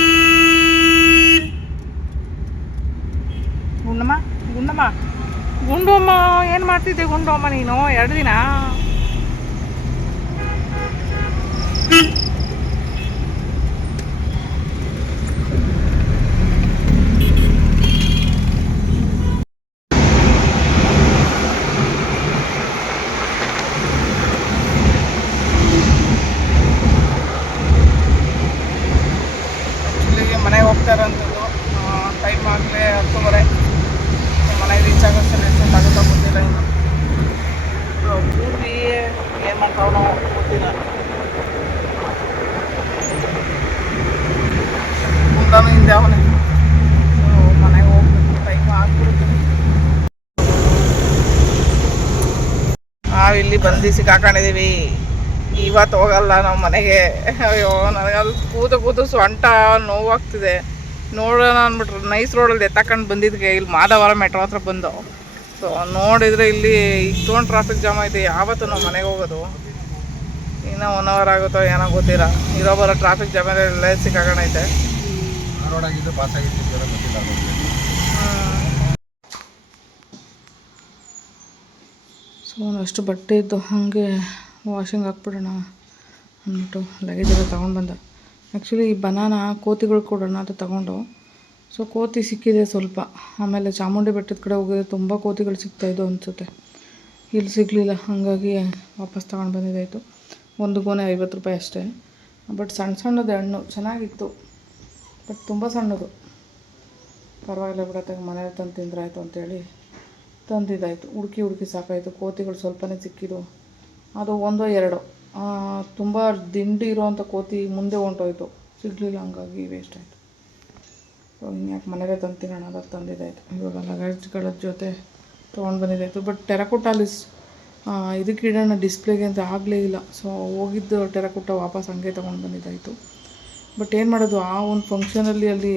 ಗುಂಡಮ್ಮ ಗುಂಡಮ್ಮ ಗುಂಡು ಅಮ್ಮ ಏನು ಮಾಡ್ತಿದ್ದೆ ಗುಂಡು ಅಮ್ಮ ನೀನು 2 ದಿನ? ಮನೆಗೆ ಹೋಗ್ತಾರಂಥದ್ದು. ಟೈಮ್ ಆಗಲೇ 10:30. ಮನೆಗೆ ರೀಚ್ ಆಗೋಷ್ಟರಲ್ಲಿ ಎಷ್ಟೊತ್ತಾಗುತ್ತೋ ಗೊತ್ತಿಲ್ಲ. ಇನ್ನು ಪೂರ್ತಿ ಏನು ಮಾಡ್ತಾವೋ ಗೊತ್ತಿಲ್ಲ. ಮುಂದಾನು ಹಿಂದೆ ಅವನೇ. ಮನೆಗೆ ಹೋಗ್ಬೇಕು, ಟೈಮ್ ಆಗ್ಬಿಡುತ್ತೆ. ನಾವಿಲ್ಲಿ ಬಂದು ಸಿಕ್ಕಾಕೊಂಡಿದ್ದೀವಿ. ಇವತ್ತು ಹೋಗಲ್ಲ ನಾವು ಮನೆಗೆ. ಅಯ್ಯೋ ನನಗಲ್ಲಿ ಕೂತು ಸೊಂಟ ನೋವಾಗ್ತಿದೆ. ನೋಡೋಣ ಅಂದ್ಬಿಟ್ರೆ ನೈಸ್ ರೋಡಲ್ಲಿ ಎತ್ತಕೊಂಡು ಬಂದಿದ್ದೆ. ಇಲ್ಲಿ ಮಾಧವರ ಮೆಟ್ರೋ ಹತ್ರ ಬಂದು ಸೊ ನೋಡಿದರೆ ಇಲ್ಲಿ ಇಷ್ಟೊಂದು ಟ್ರಾಫಿಕ್ ಜಾಮ್ ಐತೆ. ಯಾವತ್ತು ನಾವು ಮನೆಗೆ ಹೋಗೋದು? ಇನ್ನೂ 1 ಅವರ್ ಆಗುತ್ತೋ ಏನೋ ಗೊತ್ತಿಲ್ಲ. ಇರೋ ಬರೋ ಟ್ರಾಫಿಕ್ ಜಾಮಲ್ಲಿ ಎಲ್ಲ ಸಿಕ್ಕಾಕೊಂಡೈತೆ. ಸೊ ಅಷ್ಟು ಬಟ್ಟೆ ಇದ್ದು ಹಾಗೆ ವಾಷಿಂಗ್ ಹಾಕ್ಬಿಡೋಣ ಅಂದ್ಬಿಟ್ಟು ಲಗೇಜ್ ಎಲ್ಲ ತೊಗೊಂಡು ಬಂದೆ. ಆ್ಯಕ್ಚುಲಿ ಈ ಬನಾನ ಕೋತಿಗಳು ಕೊಡೋಣ ಅಂತ ತೊಗೊಂಡು. ಸೊ ಕೋತಿ ಸಿಕ್ಕಿದೆ ಸ್ವಲ್ಪ. ಆಮೇಲೆ ಚಾಮುಂಡಿ ಬೆಟ್ಟದ ಕಡೆ ಹೋಗಿದ್ರೆ ತುಂಬ ಕೋತಿಗಳು ಸಿಗ್ತಾಯಿದ್ದು ಅನಿಸುತ್ತೆ. ಇಲ್ಲಿ ಸಿಗಲಿಲ್ಲ, ಹಾಗಾಗಿ ವಾಪಸ್ ತೊಗೊಂಡು ಬಂದಿದ್ದಾಯಿತು. ಒಂದು ಗೋನೆ 50 ರೂಪಾಯಿ ಅಷ್ಟೇ. ಬಟ್ ಸಣ್ಣದು ಹಣ್ಣು ಚೆನ್ನಾಗಿತ್ತು, ಬಟ್ ತುಂಬ ಸಣ್ಣದು. ಪರವಾಗಿಲ್ಲ ಬಿಡತ್ತೆ, ಮನೇಲಿ ತಂದು ತಿಂದ್ರಾಯ್ತು ಅಂತೇಳಿ ತಂದಿದ್ದಾಯಿತು. ಹುಡುಕಿ ಸಾಕಾಯಿತು. ಕೋತಿಗಳು ಸ್ವಲ್ಪನೇ ಸಿಕ್ಕಿದ್ದು, ಅದು 1-2 ತುಂಬ ದಿಂಡು ಇರೋವಂಥ ಕೋತಿ ಮುಂದೆ ಹೊಂಟೋಯ್ತು, ಸಿಗಲಿಲ್ಲ. ಹಂಗಾಗಿ ವೇಸ್ಟ್ ಆಯಿತು. ಸೊ ಇನ್ಯಾಕೆ ಮನೇಲೇ ತಂದು ತಿನ್ನೋಣ ಅದಕ್ಕೆ ತಂದಿದ್ದಾಯಿತು. ಇವಾಗ ಲಗೇಜ್ಗಳ ಜೊತೆ ತೊಗೊಂಡು ಬಂದಿದ್ದಾಯಿತು. ಬಟ್ ಟೆರಕೋಟಾಲಿ ಇದಕ್ಕೆ ಇಡೋಣ ಡಿಸ್ಪ್ಲೇಗೆ ಅಂತ ಆಗಲೇ ಇಲ್ಲ. ಸೊ ಹೋಗಿದ್ದು ಟೆರಕೋಟ ವಾಪಸ್ ಹಂಗೆ ತೊಗೊಂಡು ಬಂದಿದ್ದಾಯಿತು. ಬಟ್ ಏನು ಮಾಡೋದು, ಆ ಒಂದು ಫಂಕ್ಷನಲ್ಲಿ ಅಲ್ಲಿ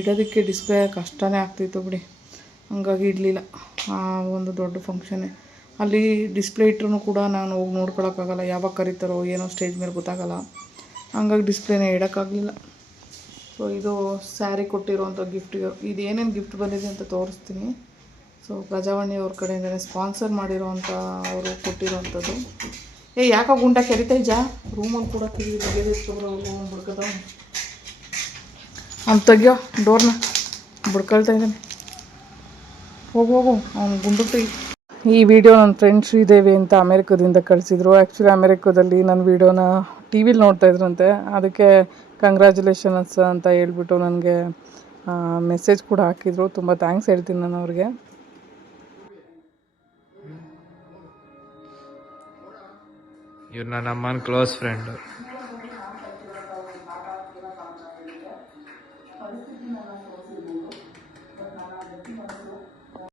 ಇಡೋದಕ್ಕೆ ಡಿಸ್ಪ್ಲೇ ಕಷ್ಟನೇ ಆಗ್ತಿತ್ತು ಬಿಡಿ. ಹಂಗಾಗಿ ಇಡಲಿಲ್ಲ. ಆ ಒಂದು ದೊಡ್ಡ ಫಂಕ್ಷನ್ನೇ ಅಲ್ಲಿ ಡಿಸ್ಪ್ಲೇ ಇಟ್ಟರೂ ಕೂಡ ನಾನು ಹೋಗಿ ನೋಡ್ಕೊಳಕ್ಕಾಗಲ್ಲ, ಯಾವಾಗ ಕರೀತಾರೋ ಏನೋ ಸ್ಟೇಜ್ ಮೇಲೆ ಗೊತ್ತಾಗಲ್ಲ. ಹಂಗಾಗಿ ಡಿಸ್ಪ್ಲೇನೇ ಇಡೋಕ್ಕಾಗಲಿಲ್ಲ. ಸೊ ಇದು ಸ್ಯಾರಿ ಕೊಟ್ಟಿರೋವಂಥ ಗಿಫ್ಟಿಗೆ ಇದು ಏನೇನು ಗಿಫ್ಟ್ ಬಂದಿದೆ ಅಂತ ತೋರಿಸ್ತೀನಿ. ಸೊ ಪ್ರಜಾವಾಣಿ ಅವ್ರ ಕಡೆಯಿಂದಲೇ ಸ್ಪಾನ್ಸರ್ ಮಾಡಿರೋವಂಥ ಅವರು ಕೊಟ್ಟಿರೋವಂಥದ್ದು. ಯಾಕೋ ಗುಂಡ ಕೆರಿತೈಜ ರೂಮಲ್ಲಿ ಕೂಡ ಬುಡ್ಕದ ಅವ್ನು ತೆಗಿಯೋ ಡೋರ್ನ ಬುಡ್ಕೊಳ್ತಾ ಇದ್ದಾನೆ. ಹೋಗು ಅವ್ನು ಗುಂಡು ತೆಗಿ. ಈ ವಿಡಿಯೋ ನನ್ನ ಫ್ರೆಂಡ್ ಶ್ರೀದೇವಿ ಅಂತ ಅಮೇರಿಕದಿಂದ ಕಳಿಸಿದ್ರು. ಆ್ಯಕ್ಚುಲಿ ಅಮೇರಿಕದಲ್ಲಿ ನನ್ನ ವೀಡಿಯೋನ ಟಿ ವಿಲಿ ನೋಡ್ತಾಯಿದ್ರಂತೆ. ಅದಕ್ಕೆ ಕಂಗ್ರ್ಯಾಚುಲೇಷನ್ಸ್ ಅಂತ ಹೇಳ್ಬಿಟ್ಟು ನನಗೆ ಮೆಸೇಜ್ ಕೂಡ ಹಾಕಿದರು. ತುಂಬ ಥ್ಯಾಂಕ್ಸ್ ಹೇಳ್ತೀನಿ ನಾನು ಅವ್ರಿಗೆ. ಇವ್ರು ನನ್ನ ಅಮ್ಮನ ಕ್ಲೋಸ್ ಫ್ರೆಂಡು.